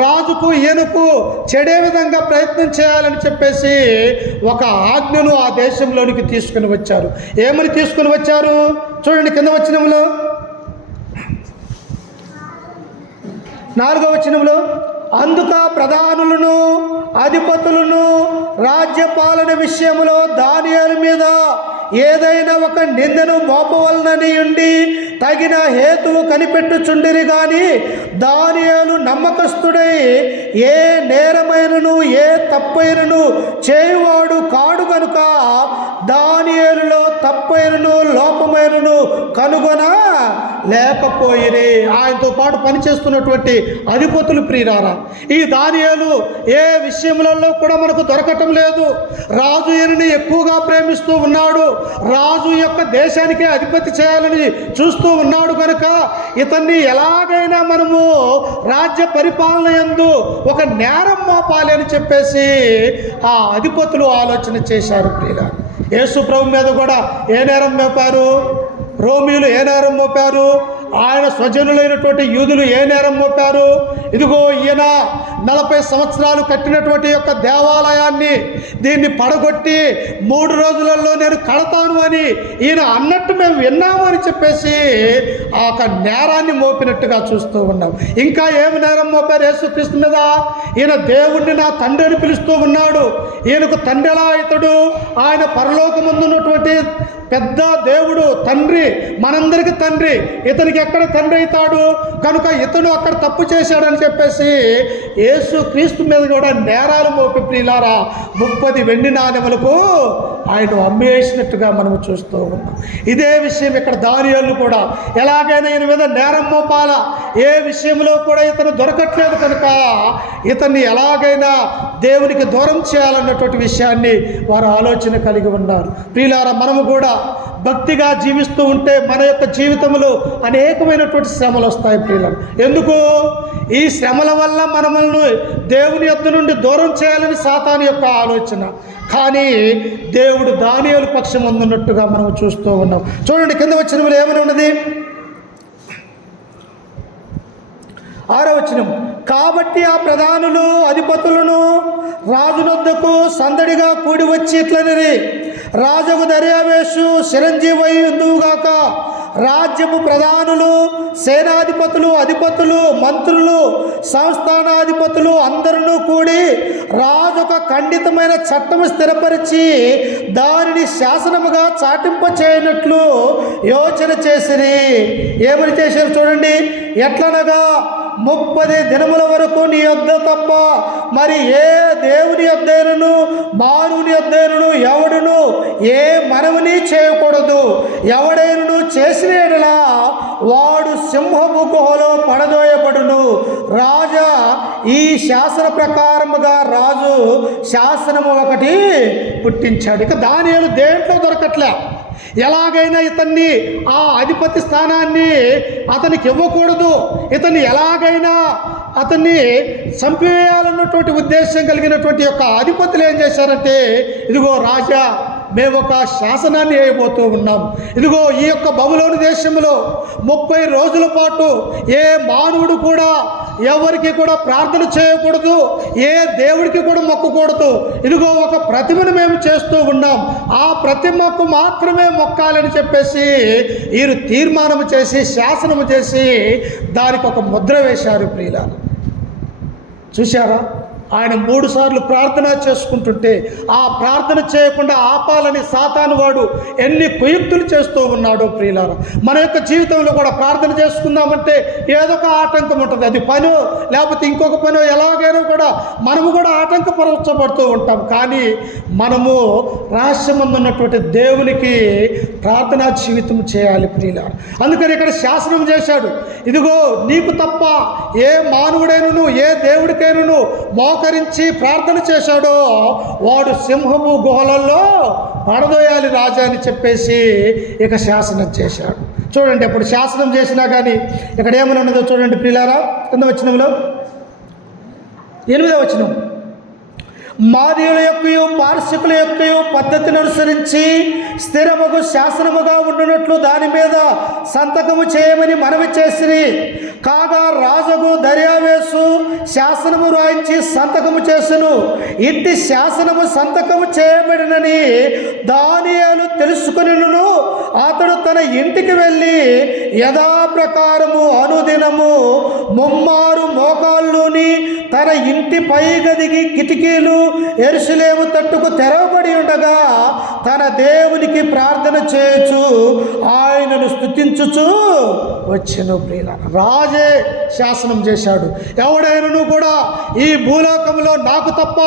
రాజుకు ఈయనకు చెడే విధంగా ప్రయత్నం చేయాలని చెప్పేసి ఒక ఆజ్ఞను ఆ దేశంలోనికి తీసుకుని వచ్చారు. ఏమని తీసుకుని వచ్చారు చూడండి, కింద వచనంలో 4వ వచనంలో, అందుక ప్రధానులను అధిపతులను రాజ్యపాలన విషయంలో దానియేలు మీద ఏదైనా ఒక నిందను మోపవలనని ఉండి తగిన హేతువు కనిపెట్టుచుండిరి గాని దానియేలు నమ్మకస్తుడై ఏ నేరమైనను ఏ తప్పైనను చేయువాడు కాడు కనుక దానియేలులో తప్పైనను లోపమైనను కనుగొన లేకపోయిరి. ఆయనతో పాటు పనిచేస్తున్నటువంటి అధిపతులు ప్రియులారా, ఈ దానియేలు ఏ విషయములలో కూడా మనకు దొరకటం లేదు. రాజు ఈయనని ఎక్కువగా ప్రేమిస్తూ ఉన్నాడు, రాజు యొక్క దేశానికే అధిపతి చేయాలని చూస్తూ ఉన్నాడు కనుక ఇతన్ని ఎలాగైనా మనము రాజ్య పరిపాలన యందు ఒక నేరం మోపాలి అని చెప్పేసి ఆ అధిపతులు ఆలోచన చేశారు ప్రియులారా. యేసు ప్రభు మీద కూడా ఏ నేరం మోపారు? రోమీయులు ఏ నేరం మోపారు? ఆయన స్వజనులైనటువంటి యూదులు ఏ నేరం మోపారు? ఇదిగో ఈయన 40 సంవత్సరాలు కట్టినటువంటి యొక్క దేవాలయాన్ని దీన్ని పడగొట్టి 3 రోజులలో నేను కడతాను అని ఈయన అన్నట్టు మేము విన్నాము అని చెప్పేసి ఆ యొక్క నేరాన్ని మోపినట్టుగా చూస్తూ ఉన్నాం. ఇంకా ఏమి నేరం మోపారు యేసుక్రీస్తు మీద? ఈయన దేవుణ్ణి నా తండ్రి అని పిలుస్తూ ఉన్నాడు. ఈయనకు తండ్రి ఎలా అవుతాడు? ఆయన పరలోకమందున్నటువంటి పెద్ద దేవుడు, తండ్రి, మనందరికీ తండ్రి. ఇతనికి ఎక్కడ తండ్రి అవుతాడు? కనుక ఇతను అక్కడ తప్పు చేశాడని చెప్పేసి యేసు క్రీస్తు మీద కూడా నేరాలు మోపి ప్రియులారా 30 వెండి నాణెములకు ఆయన అమ్మేసినట్టుగా మనము చూస్తూ ఉన్నాం. ఇదే విషయం ఇక్కడ దానియేలు కూడా ఎలాగైనా ఈయన మీద నేరం మోపాల, ఏ విషయంలో కూడా ఇతను దొరకట్లేదు కనుక ఇతన్ని ఎలాగైనా దేవునికి దూరం చేయాలన్నటువంటి విషయాన్ని వారు ఆలోచన కలిగి ఉన్నారు. ప్రియులారా, మనము కూడా భక్తిగా జీవిస్తూ ఉంటే మన యొక్క జీవితంలో అనేకమైనటువంటి శ్రమలు వస్తాయి ప్రియులారా. ఎందుకు? ఈ శ్రమల వల్ల మనల్ని దేవుని యొద్ద నుండి దూరం చేయాలని సాతాను యొక్క ఆలోచన. కానీ దేవుడు దానియేలు పక్షం ఉన్నట్టుగా మనం చూస్తూ ఉన్నాం. చూడండి, కింద వచనంలో ఏమని ఉన్నది? 6వ వచనం, కాబట్టి ఆ ప్రధానులు అధిపతులను రాజునొద్దకు సందడిగా కూడి వచ్చి ఇట్లనిరి, రాజుకు దర్యావేషు చిరంజీవయుగాక. రాజ్యపు ప్రధానులు, సేనాధిపతులు, అధిపతులు, మంత్రులు, సంస్థానాధిపతులు అందరూ కూడి రాజొక ఖండితమైన చట్టము స్థిరపరిచి దానిని శాసనముగా చాటింప చేయనట్లు యోచన చేసిరి. ఏమని చేశారు చూడండి, ఎట్లనగా 30 దినముల వరకు నీ యొద్ద తప్ప మరి ఏ దేవుని యొద్దైనను మానవుని యొద్దైనను ఎవడును ఏ మనవిని చేయకూడదు. ఎవడైనను చేసిన యెడల వాడు సింహపు గుహలో పడదోయబడును. రాజా ఈ శాసన ప్రకారముగా రాజు శాసనము ఒకటి పుట్టించాడు. ఇక దానియేలు దేంట్లో దొరకట్లే. ఎలాగైనా ఇతన్ని ఆ అధిపతి స్థానాన్ని అతనికి ఇవ్వకూడదు, ఇతన్ని ఎలాగైనా అతన్ని చంపేయాలన్నటువంటి ఉద్దేశం కలిగినటువంటి యొక్క అధిపతులు ఏం చేశారంటే, ఇదిగో రాజా, మేము ఒక శాసనాన్ని వేయబోతూ ఉన్నాం. ఇదిగో ఈ యొక్క బబులోను దేశంలో 30 రోజుల పాటు ఏ మానవుడు కూడా ఎవరికి కూడా ప్రార్థన చేయకూడదు, ఏ దేవుడికి కూడా మొక్కకూడదు. ఇదిగో ఒక ప్రతిమను మేము చేస్తూ ఉన్నాం, ఆ ప్రతిమకు మాత్రమే మొక్కాలని చెప్పేసి వీరు తీర్మానం చేసి శాసనము చేసి దానికి ఒక ముద్ర వేశారు. ప్రియులారా, చూశారా? ఆయన 3 సార్లు ప్రార్థన చేసుకుంటుంటే ఆ ప్రార్థన చేయకుండా ఆపాలని సాతాను వాడు ఎన్ని కుయుక్తులు చేస్తూ ఉన్నాడో. ప్రియులారా, మన యొక్క జీవితంలో కూడా ప్రార్థన చేసుకుందామంటే ఏదో ఒక ఆటంకం ఉంటుంది. అది పనో లేకపోతే ఇంకొక పనో, ఎలాగైనా కూడా మనము కూడా ఆటంకపరచబడుతూ ఉంటాం. కానీ మనము రహస్యమందున్నటువంటి దేవునికి ప్రార్థనా జీవితం చేయాలి ప్రియులారా. అందుకని ఇక్కడ శాసనం చేశాడు, ఇదిగో నీకు తప్ప ఏ మానవుడైనను ఏ దేవుడికైనను మోకరించి ప్రార్థన చేశాడో వాడు సింహము గుహలలో పడదోయాలి రాజా అని చెప్పేసి ఇక శాసనం చేశాడు. చూడండి, అప్పుడు శాసనం చేసినా కానీ ఇక్కడ ఏమని ఉన్నదో చూడండి ప్రియులారా. కింద వచనంలో 8వ వచనం, మాదీయుల యొక్కయు పార్శికుల యొక్కయు పద్ధతిని అనుసరించి స్థిరముగు శాసనముగా ఉండునట్లు దాని మీద సంతకము చేయమని మనవి చేసిరి. కాగా రాజుకు దర్యావేషు శాసనము రాయించి సంతకము చేసును. ఇట్టి శాసనము సంతకము చేయబడినని దానియేలు తెలుసుకునిను. అతడు తన ఇంటికి వెళ్ళి యథాప్రకారము అనుదినము 3 మోకాళ్ళుని తన ఇంటి పై గదికి కిటికీలు యెరూషలేము తట్టుకు తెరవబడి ఉండగా తన దేవునికి ప్రార్థన చేయొచ్చు ఆయనను స్తుతించుచు వచ్చెను. ప్రియులారా, రాజే శాసనం చేశాడు. ఎవడైనను కూడా ఈ భూలోకంలో నాకు తప్ప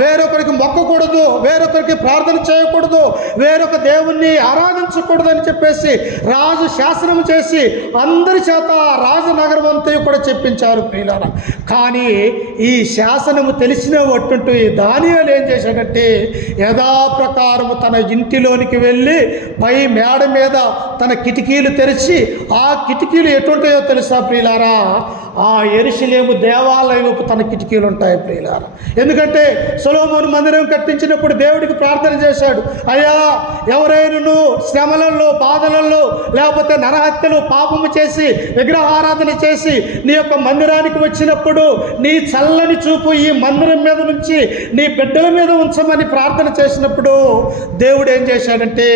వేరొకరికి మొక్కకూడదు, వేరొకరికి ప్రార్థన చేయకూడదు, వేరొక దేవుణ్ణి ఆరాధించకూడదు అని చెప్పేసి రాజు శాసనం చేసి అందరి చేత రాజనగరం అంతా కూడా చెప్పించారు. ప్రియులారా, కానీ ఈ శాసనము తెలిసిన ఒట్టుంటూ దానియేలు ఏం చేశాడంటే యథాప్రకారము తన ఇంటిలోనికి వెళ్ళి పై మేడ మీద తన కిటికీలు తెరిచి, ఆ కిటికీలు ఎటుంటాయో తెలుసా ప్రియులారా? ఆ యెరూషలేము దేవాలయపు తన కిటికీలు ఉంటాయి ప్రియులారా. ఎందుకంటే సొలొమోను మందిరం కట్టించినప్పుడు దేవుడికి ప్రార్థన చేశాడు, అయ్యా ఎవరైనాను శ్రమలలో బాధలలో లేకపోతే నరహత్యలు పాపము చేసి విగ్రహారాధన చేసి నీ యొక్క మందిరానికి వచ్చినప్పుడు నీ చల్లని చూపు ఈ మందిరం మీద నుంచి నీ బిడ్డల మీద ఉంచమని ప్రార్థన చేసినప్పుడు దేవుడు ఏం చేశాడంటే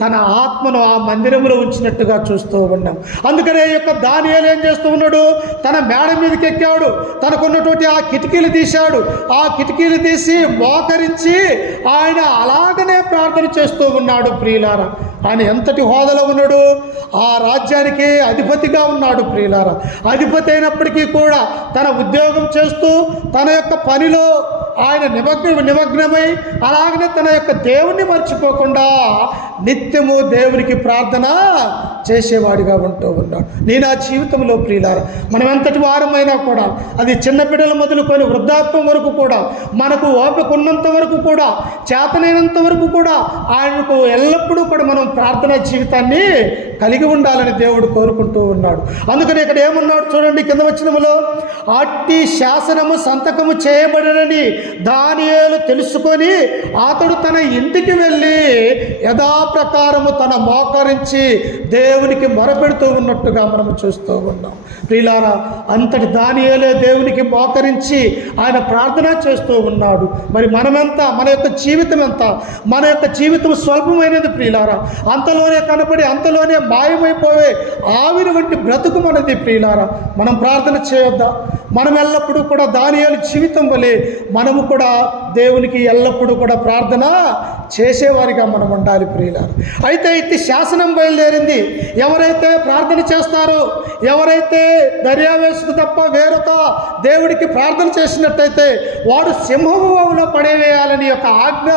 తన ఆత్మను ఆ మందిరంలో ఉంచినట్టుగా చూస్తూ ఉన్నాం. అందుకనే ఈ యొక్క దానియేలు ఏం చేస్తూ ఉన్నాడు? తన మేడ మీదకి ఎక్కాడు, తనకున్నటువంటి ఆ కిటికీలు తీశాడు, ఆ కిటికీలు తీసి మోకరించి ఆయన అలాగనే ప్రార్థన చేస్తూ ఉన్నాడు. ప్రియులారా, ఆయన ఎంతటి హోదాలో ఉన్నాడు? ఆ రాజ్యానికి అధిపతిగా ఉన్నాడు. ప్రియులారా, అధిపతి అయినప్పటికీ కూడా తన ఉద్యోగం చేస్తూ తన యొక్క పనిలో ఆయన నిమగ్నమై అలాగనే తన యొక్క దేవుణ్ణి మర్చిపోకుండా నిత్యము దేవునికి ప్రార్థన చేసేవాడిగా ఉంటూ ఉన్నాడు. నేను ఆ జీవితంలో ప్రియులారా, మనం ఎంతటి వారమైనా కూడా, అది చిన్న బిడ్డలు మొదలుకొని వృద్ధాప్యం వరకు కూడా, మనకు ఓపిక ఉన్నంత వరకు కూడా, చేతనైనంత వరకు కూడా ఆయనకు ఎల్లప్పుడూ కూడా మనం ప్రార్థనా జీవితాన్ని కలిగి ఉండాలని దేవుడు కోరుకుంటూ ఉన్నాడు. అందుకని ఇక్కడ ఏమన్నాడు చూడండి, కింద వచనములో, అట్టి శాసనము సంతకము చేయబడినని దానియేలు తెలుసుకొని అతడు తన ఇంటికి వెళ్ళి యథాప్రకారము తన మోకరించి దేవునికి మొరపెడుతూ ఉన్నట్టుగా మనము చూస్తూ ఉన్నాం. ప్రియులారా, అంతటి దానియేలే దేవునికి మోకరించి ఆయన ప్రార్థన చేస్తూ ఉన్నాడు. మరి మనమెంత, మన యొక్క జీవితం ఎంత? మన యొక్క జీవితం స్వల్పమైనది ప్రియులారా, అంతలోనే కనపడి అంతలోనే మాయమైపోయే ఆవిరి వంటి బ్రతుకు మనది ప్రియులారా. మనం ప్రార్థన చేయొద్దా? మనం ఎల్లప్పుడూ కూడా దానియేలు జీవితం వలె మనము కూడా దేవునికి ఎల్లప్పుడూ కూడా ప్రార్థన చేసేవారిగా మనం ఉండాలి ప్రియులారా. అయితే ఇది శాసనం బయలుదేరింది. ఎవరైతే ప్రార్థన చేస్తారో, ఎవరైతే దర్యావేసుకు తప్ప వేరొక దేవుడికి ప్రార్థన చేసినట్టయితే వాడు సింహములో పడేవేయాలని యొక్క ఆజ్ఞ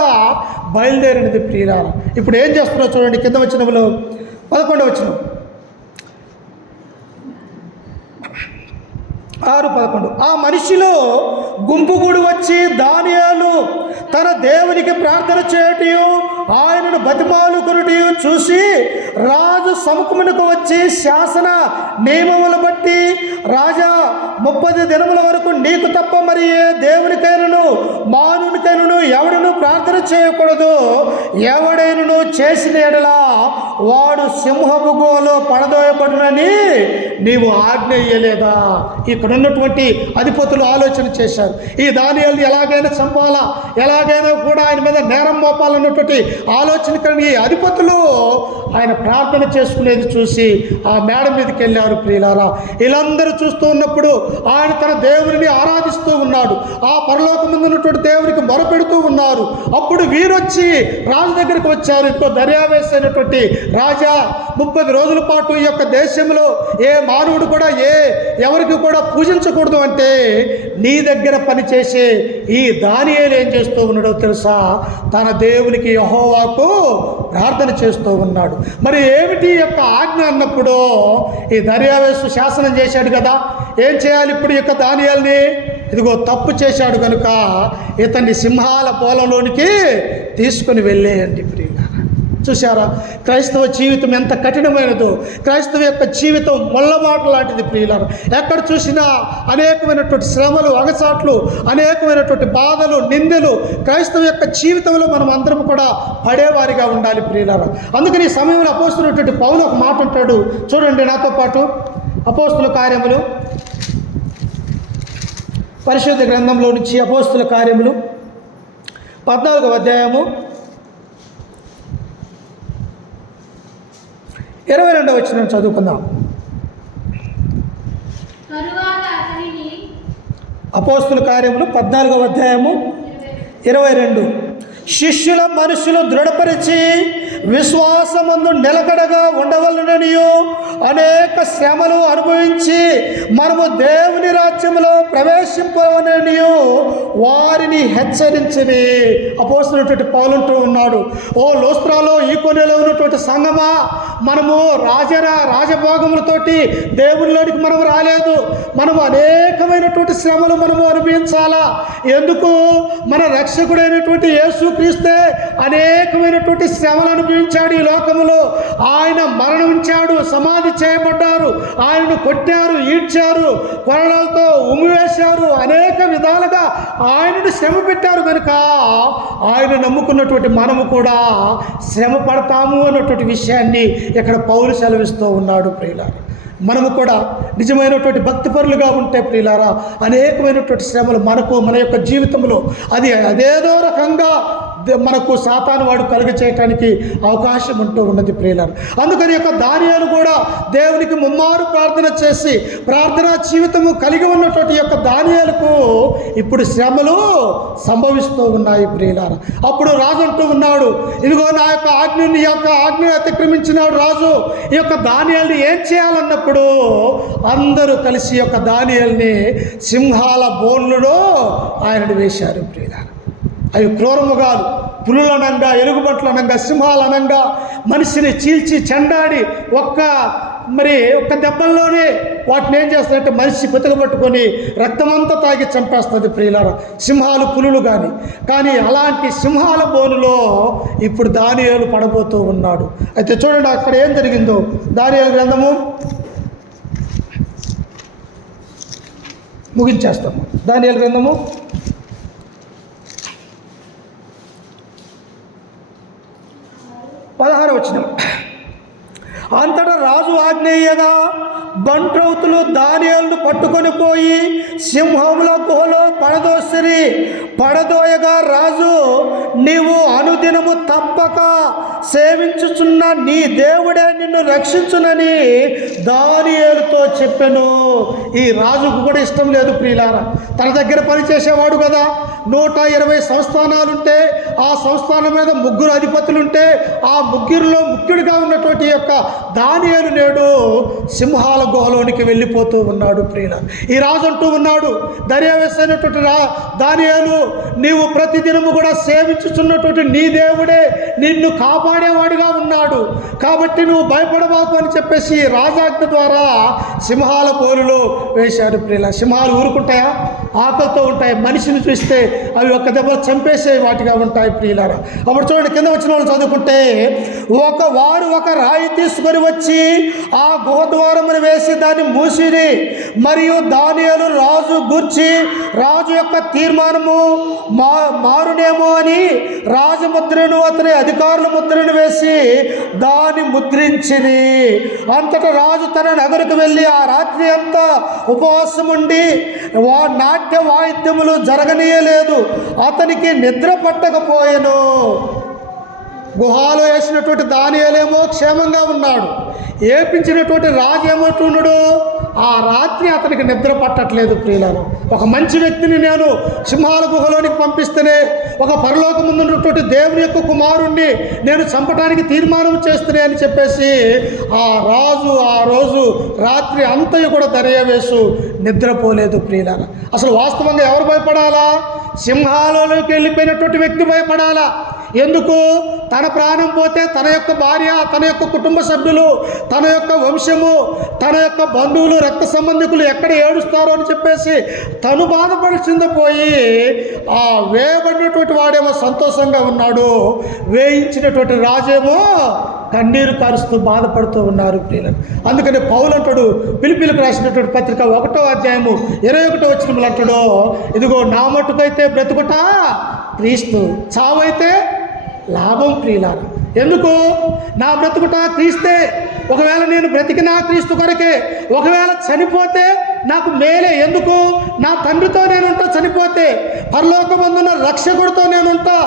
బయలుదేరినది ప్రియులారా. ఇప్పుడు ఏం చేస్తున్నారో చూడండి, కింద వచనములో 11వ వచనం, 6:11. ఆ మనిషిలో గుంపు కూడి వచ్చి దానియేలు తన దేవునికి ప్రార్థన చేయటయు ఆయనను బతిమాలుకొనుటయు చూసి రాజు సముఖమునకు వచ్చి, శాసన నియమములు బట్టి రాజా 30 దినముల వరకు నీకు తప్ప మరి ఏ దేవునికైనను మానవునికైనను ఎవడను ప్రార్థన చేయకూడదు. ఎవడైనను చేసిన ఎడలా వాడు సింహపు గుహలో పడదోయబడునని నీవు ఆజ్ఞ ఇయ్యలేదా? ఇక్కడ ఉన్నటువంటి అధిపతులు ఆలోచన చేశారు. ఈ దానియేలుని ఎలాగైనా చంపాలా, ఎలాగైనా కూడా ఆయన మీద నేరం మోపాలన్నటువంటి ఆలోచన కలిగి ఈ అధిపతులు ఆయన ప్రార్థన చేసుకునేది చూసి ఆ మేడ మీదకి వెళ్ళారు ప్రియులారా. వీళ్ళందరూ చూస్తూ ఉన్నప్పుడు ఆయన తన దేవుడిని ఆరాధిస్తూ ఉన్నాడు. ఆ పరలోకమందు ఉన్నటువంటి దేవునికి మొరపెడుతూ ఉన్నారు. అప్పుడు వీరొచ్చి రాజు దగ్గరికి వచ్చారు. ఇంకో దర్యావేశ అయినటువంటి రాజా, 30 రోజుల పాటు ఈ యొక్క దేశంలో ఏ మానవుడు కూడా ఎవరికి కూడా పూజించకూడదు అంటే నీ దగ్గర పనిచేసే ఈ దానియేలు ఏం చేస్తూ ఉన్నాడో తెలుసా? తన దేవునికి యెహోవాకు ప్రార్థన చేస్తూ ఉన్నాడు. మరి ఏమిటి యొక్క ఆజ్ఞ అన్నప్పుడు ఈ దర్యావేశు శాసనం చేశాడు కదా, ఏం చేయాలి ఇప్పుడు ఈ యొక్క దానియేలుని? ఇదిగో తప్పు చేశాడు కనుక ఇతన్ని సింహాల పోలంలోనికి తీసుకుని వెళ్ళేయండి ప్రియులారా. చూశారా, క్రైస్తవ జీవితం ఎంత కఠినమైనదో. క్రైస్తవ యొక్క జీవితం ముళ్ళబాట లాంటిది ప్రియులారా. ఎక్కడ చూసినా అనేకమైనటువంటి శ్రమలు, అగచాట్లు, అనేకమైనటువంటి బాధలు, నిందలు క్రైస్తవ యొక్క జీవితంలో మనం అందరం కూడా పడేవారిగా ఉండాలి ప్రియులారా. అందుకని ఈ సమయంలో అపోస్తులైనటువంటి పౌలు ఒక మాట అంటాడు, చూడండి నాతో పాటు. అపోస్తుల కార్యములు, పరిశుద్ధ గ్రంథంలో నుంచి అపోస్తుల కార్యములు 14వ అధ్యాయము 22వ వచనం చదువుకుందాం. అపోస్తుల కార్యములు 14వ అధ్యాయము 22. శిష్యుల మనసులు దృఢపరిచి విశ్వాసమందు నిలకడగా ఉండవలననియు అనేక శ్రమలు అనుభవించి మనము దేవుని రాజ్యంలో ప్రవేశింపవలననియు వారిని హెచ్చరించిని. అపోస్తులైనటువంటి పౌలు అంటూ ఉన్నాడు, ఓ లోస్త్రాలో ఈకొనేలో ఉన్నటువంటి సంగమా, మనము రాజభోగములతోటి దేవునిలోనికి మనం రాలేదు. మనము అనేకమైనటువంటి శ్రమలు మనము అనుభవించాలా. ఎందుకు? మన రక్షకుడైనటువంటి యేసుక్రీస్తే అనేకమైనటువంటి శ్రమలు అనుభవించాడు ఈ లోకములో. ఆయన మరణించాడు, సమాధి చేయబడ్డారు, ఆయనను కొట్టారు, ఈడ్చారు, కొరడాలతో ఉమ్మివేశారు, అనేక విధాలుగా ఆయనను శ్రమ పెట్టారు కనుక ఆయన నమ్ముకున్నటువంటి మనము కూడా శ్రమ పడతాము అన్నటువంటి విషయాన్ని ఇక్కడ పౌలు సెలవిస్తూ ఉన్నాడు ప్రియులారా. మనము కూడా నిజమైనటువంటి భక్తిపరులుగా ఉంటే ప్రియులారా, అనేకమైనటువంటి శ్రమలు మనకు మన యొక్క జీవితంలో అది అదేదో రకంగా మనకు సాతాను వాడు కలుగ చేయటానికి అవకాశం ఉంటూ ఉన్నది ప్రియులారా. అందుకని యొక్క దానియేలు కూడా దేవునికి ముమ్మారు ప్రార్థన చేసి ప్రార్థనా జీవితము కలిగి ఉన్నటువంటి యొక్క దానియేలుకు ఇప్పుడు శ్రమలు సంభవిస్తూ ఉన్నాయి ప్రియులారా. అప్పుడు రాజు అంటూ ఉన్నాడు, ఇదిగో నా యొక్క ఆజ్ఞని అతిక్రమించినాడు రాజు, ఈ యొక్క దానియేలుని ఏం చేయాలన్నప్పుడు అందరూ కలిసి యొక్క దానియేలుని సింహాల బోన్లలో ఆయనను వేశారు ప్రియులారా. అవి క్రూరముగాలు, పులులనంగా, ఎలుగుబంట్లనంగా, సింహాలనంగా మనిషిని చీల్చి చెండాడి ఒక్క దెబ్బల్లోనే వాటిని ఏం చేస్తారంటే మనిషి బతుకబట్టుకొని రక్తమంతా తాగి చంపేస్తుంది ప్రియులారా, సింహాలు పులులు కానీ అలాంటి సింహాల బోనులో ఇప్పుడు దానియేలు పడబోతూ ఉన్నాడు. అయితే చూడండి అక్కడ ఏం జరిగిందో. దానియేలు గ్రంథము ముగించేస్తాము. దానియేలు గ్రంథము 16వ వచనం. అంతటా రాజు ఆజ్ఞేయగా బంట్రౌతులు దానియేలును పట్టుకొని పోయి సింహముల గుహలో పడదోయగా రాజు, నీవు అనుదినము తప్పక సేవించుచున్న నీ దేవుడే నిన్ను రక్షించునని దానియేలుతో చెప్పెను. ఈ రాజుకు కూడా ఇష్టం లేదు ప్రియులారా, తన దగ్గర పనిచేసేవాడు కదా, 120 సంస్థానాలుంటే ఆ సంస్థానం మీద 3 అధిపతులుంటే ఆ ముగ్గురిలో ముఖ్యుడిగా ఉన్నటువంటి యొక్క దానియేలు నేడు సింహాల గుహలోనికి వెళ్ళిపోతూ ఉన్నాడు ప్రియులారా. ఈ రాజు అంటూ ఉన్నాడు, దర్యావేశు అయినటువంటి దానియేలు, నీవు ప్రతిదినము కూడా సేవించుచున్నటువంటి నీ దేవుడే నిన్ను కాపాడేవాడిగా ఉన్నాడు, కాబట్టి నువ్వు భయపడబాకు అని చెప్పేసి రాజాజ్ఞ ద్వారా సింహాల బోనులో వేశాడు ప్రియులారా. సింహాలు ఊరుకుంటాయా? ఆకలితో ఉంటాయి. మనిషిని చూస్తే అవి ఒక దెబ్బ చంపేసే వాటిగా ఉంటాయి ప్రియులారా. అప్పుడు చూడండి, కింద వచ్చిన వాళ్ళు చదువుకుంటే, వారు ఒక రాయి తీసుకొని వచ్చి ఆ గుహ ద్వారమును వేసి దాన్ని మూసిరి. మరియు దానియేలు రాజు యొక్క తీర్మానము మారునేమో అని రాజముద్రను అతని అధికారుల ముద్రను వేసి దాన్ని ముద్రించిరి. అంతటా రాజు తన నగరకు వెళ్ళి ఆ రాత్రి అంతా ఉపవాసం ఉండి నాట్య వాయిద్యములు జరగనీయలేదు, అతనికి నిద్ర పట్టకపోయెను. గుహాలో వేసినటువంటి దానియేలేమో క్షేమంగా ఉన్నాడు, ఏపించినటువంటి రాజు ఏమంటున్నాడు, ఆ రాత్రి అతనికి నిద్ర పట్టట్లేదు ప్రియులారా. ఒక మంచి వ్యక్తిని నేను సింహాల గుహలోనికి పంపిస్తేనే, ఒక పరలోకమున్నటువంటి దేవుని యొక్క కుమారుణ్ణి నేను చంపడానికి తీర్మానం చేస్తేనే అని చెప్పేసి ఆ రాజు ఆ రోజు రాత్రి అంతయు కూడా దర్యావేశు నిద్రపోలేదు ప్రియులారా. అసలు వాస్తవంగా ఎవరు భయపడాలా? సింహాలలోకి వెళ్ళిపోయినటువంటి వ్యక్తి భయపడాలా. ఎందుకు? తన ప్రాణం పోతే తన యొక్క భార్య, తన యొక్క కుటుంబ సభ్యులు, తన యొక్క వంశము, తన యొక్క బంధువులు, రక్త సంబంధికులు ఎక్కడ ఏడుస్తారో అని చెప్పేసి తను బాధపడిచింది పోయి ఆ వేయబడినటువంటి వాడేమో సంతోషంగా ఉన్నాడు, వేయించినటువంటి రాజేమో కన్నీరు కారుస్తూ బాధపడుతూ ఉన్నారు ప్రియులు. అందుకని పౌలు అంటాడు, ఫిలిప్పీలకు రాసినటువంటి పత్రిక 1వ అధ్యాయము 21వ వచనములు అంటాడు, ఇదిగో నా మట్టుకైతే బ్రతుకుట క్రీస్తు, చావైతే లాభం ప్రియులారా. ఎందుకు? నా బ్రతుకుట క్రీస్తే. ఒకవేళ నేను బ్రతికినా క్రీస్తు కొరకే, ఒకవేళ చనిపోతే నాకు మేలే. ఎందుకు? నా తండ్రితో నేనుంటా చనిపోతే, పరలోకమందున్న రక్షకుడితో నేనుంటా.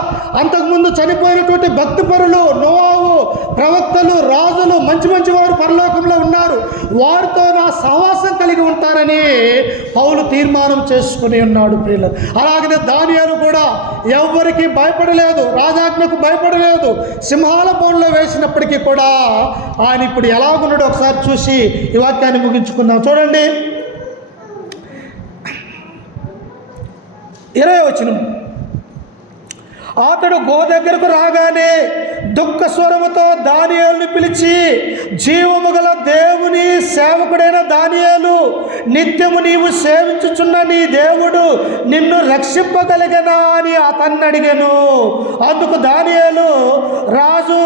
అంతకుముందు చనిపోయినటువంటి భక్తిపరులు, నోవాహు, ప్రవక్తలు, రాజులు, మంచి మంచి వారు పరలోకంలో ఉన్నారు, వారితో నా సహవాసం కలిగి ఉంటారని పౌలు తీర్మానం చేసుకుని ఉన్నాడు ప్రియులు. అలాగనే దానియేలు కూడా ఎవ్వరికి భయపడలేదు, రాజాజ్ఞకు భయపడలేదు. సింహాల బోన్లో వేసినప్పటికీ కూడా ఆయన ఇప్పుడు ఎలాగున్నాడో ఒకసారి చూసి ఈ వాక్యాన్ని ముగించుకుందాం. చూడండి 20వ వచనం. అతడు గో దగ్గరకు రాగానే దుఃఖ స్వరముతో దానియేలును పిలిచి, జీవము గల దేవుని సేవకుడైన దానియేలు, నిత్యము నీవు సేవించుచున్న నీ దేవుడు నిన్ను రక్షింపగలిగనా అని అతన్ని అడిగాను. అందుకు దానియేలు, రాజు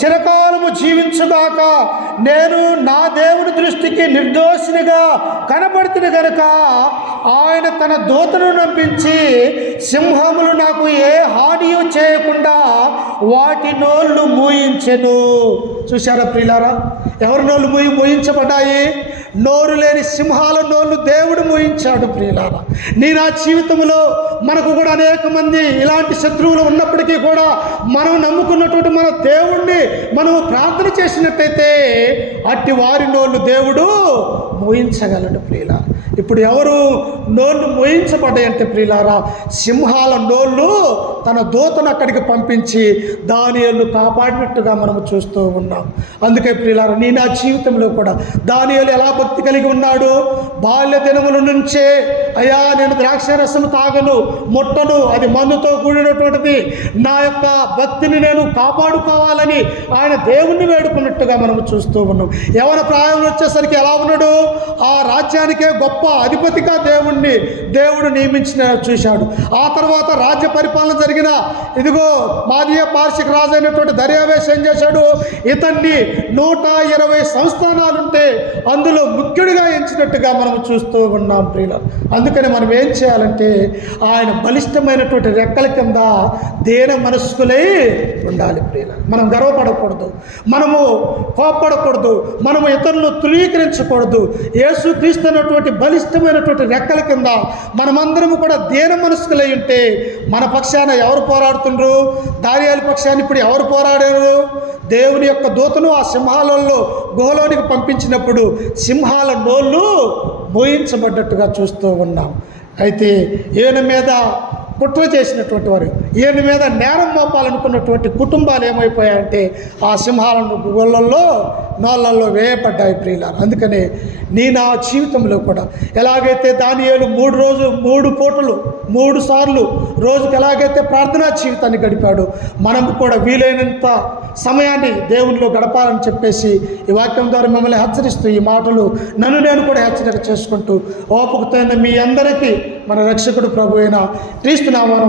చిరకాలము జీవించుగాక, నేను నా దేవుని దృష్టికి నిర్దోషినిగా కనబడుతుంది గనుక ఆయన తన దూతను పంపించి సింహములు నాకు ఏ హాని చేయకుండా వాటి నోళ్ళు మూయించెను. చూశారా ప్రియులారా, ఎవరి నోళ్ళు మూయించబడ్డాయి? నోరు లేని సింహాల నోళ్ళు దేవుడు మోయించాడు ప్రియులారా. నా జీవితంలో మనకు కూడా అనేక మంది ఇలాంటి శత్రువులు ఉన్నప్పటికీ కూడా మనం నమ్ముకున్నటువంటి మన దేవుణ్ణి మనం ప్రార్థన చేసినట్టయితే అట్టి వారి నోళ్ళు దేవుడు మోయించగలడు ప్రియులారా. ఇప్పుడు ఎవరు నోళ్ళు మోయించబడ్డాయంటే ప్రియులారా, సింహాల నోళ్ళు తన దూతను అక్కడికి పంపించి దానియేలును కాపాడినట్టుగా మనం చూస్తూ ఉన్నాం. అందుకే ప్రియులారా, నా జీవితంలో కూడా దానియేలు ఎలా భక్తి కలిగి ఉన్నాడు. బాల్య దినముల నుంచే అయ్యా నేను ద్రాక్షారసం తాగను, ముట్టను, అది మందుతో కూడినటువంటిది, నా యొక్క భక్తిని నేను కాపాడుకోవాలని ఆయన దేవుణ్ణి వేడుకున్నట్టుగా మనం చూస్తూ ఉన్నాం. యవన ప్రాయంలో వచ్చేసరికి ఎలా ఉన్నాడు, ఆ రాజ్యానికే గొప్ప అధిపతిగా దేవుడు నియమించిన చూశాడు. ఆ తర్వాత రాజ్య పరిపాలన జరిగిన ఇదిగో మాదీయ పార్షిక రాజు అయినటువంటి దర్యావేష్ ఏం చేశాడు, ఇతన్ని 120 సంస్థానాలుంటే అందులో ముఖ్యుడిగా ఎంచినట్టుగా మనం చూస్తూ ఉన్నాం ప్రియుల. అందుకని మనం ఏం చేయాలంటే ఆయన బలిష్టమైనటువంటి రెక్కల కింద దేన మనస్కులై ఉండాలి ప్రియుల. మనం గర్వపడకూడదు, మనము కోప్పడకూడదు, మనము ఇతరులను తృణీకరించకూడదు. యేసుక్రీస్తు అన్నటువంటి బలిష్టమైనటువంటి రెక్కల కింద మనమందరము కూడా దేన మనస్కులై ఉంటే మన పక్షాన ఎవరు పోరాడుతుండ్రు? దానియేలు పక్షాన్ని ఇప్పుడు ఎవరు పోరాడారు? దేవుని యొక్క దూతను ఆ సింహాలలో గుహలోనికి పంపించినప్పుడు సింహాల నోళ్ళు మోయించబడ్డట్టుగా చూస్తూ ఉన్నాం. అయితే ఈయన మీద కుట్ర చేసినటువంటి వారు, ఈయన మీద నేరం మోపాలనుకున్నటువంటి కుటుంబాలు ఏమైపోయాయంటే ఆ సింహాలను గుళ్ళల్లో నోళ్ళల్లో వేయబడ్డాయి ప్రియులారా. అందుకనే నా జీవితంలో కూడా ఎలాగైతే దానియేలు 3 పూటలు 3 సార్లు రోజుకి ఎలాగైతే ప్రార్థనా జీవితాన్ని గడిపాడు, మనం కూడా వీలైనంత సమయాన్ని దేవునిలో గడపాలని చెప్పేసి ఈ వాక్యం ద్వారా మిమ్మల్ని హెచ్చరిస్తూ ఈ మాటలు నన్ను నేను కూడా హెచ్చరిక చేసుకుంటూ ఓపికతో మీ అందరికీ మన రక్షకుడు ప్రభు అయిన క్రీస్తు నామమున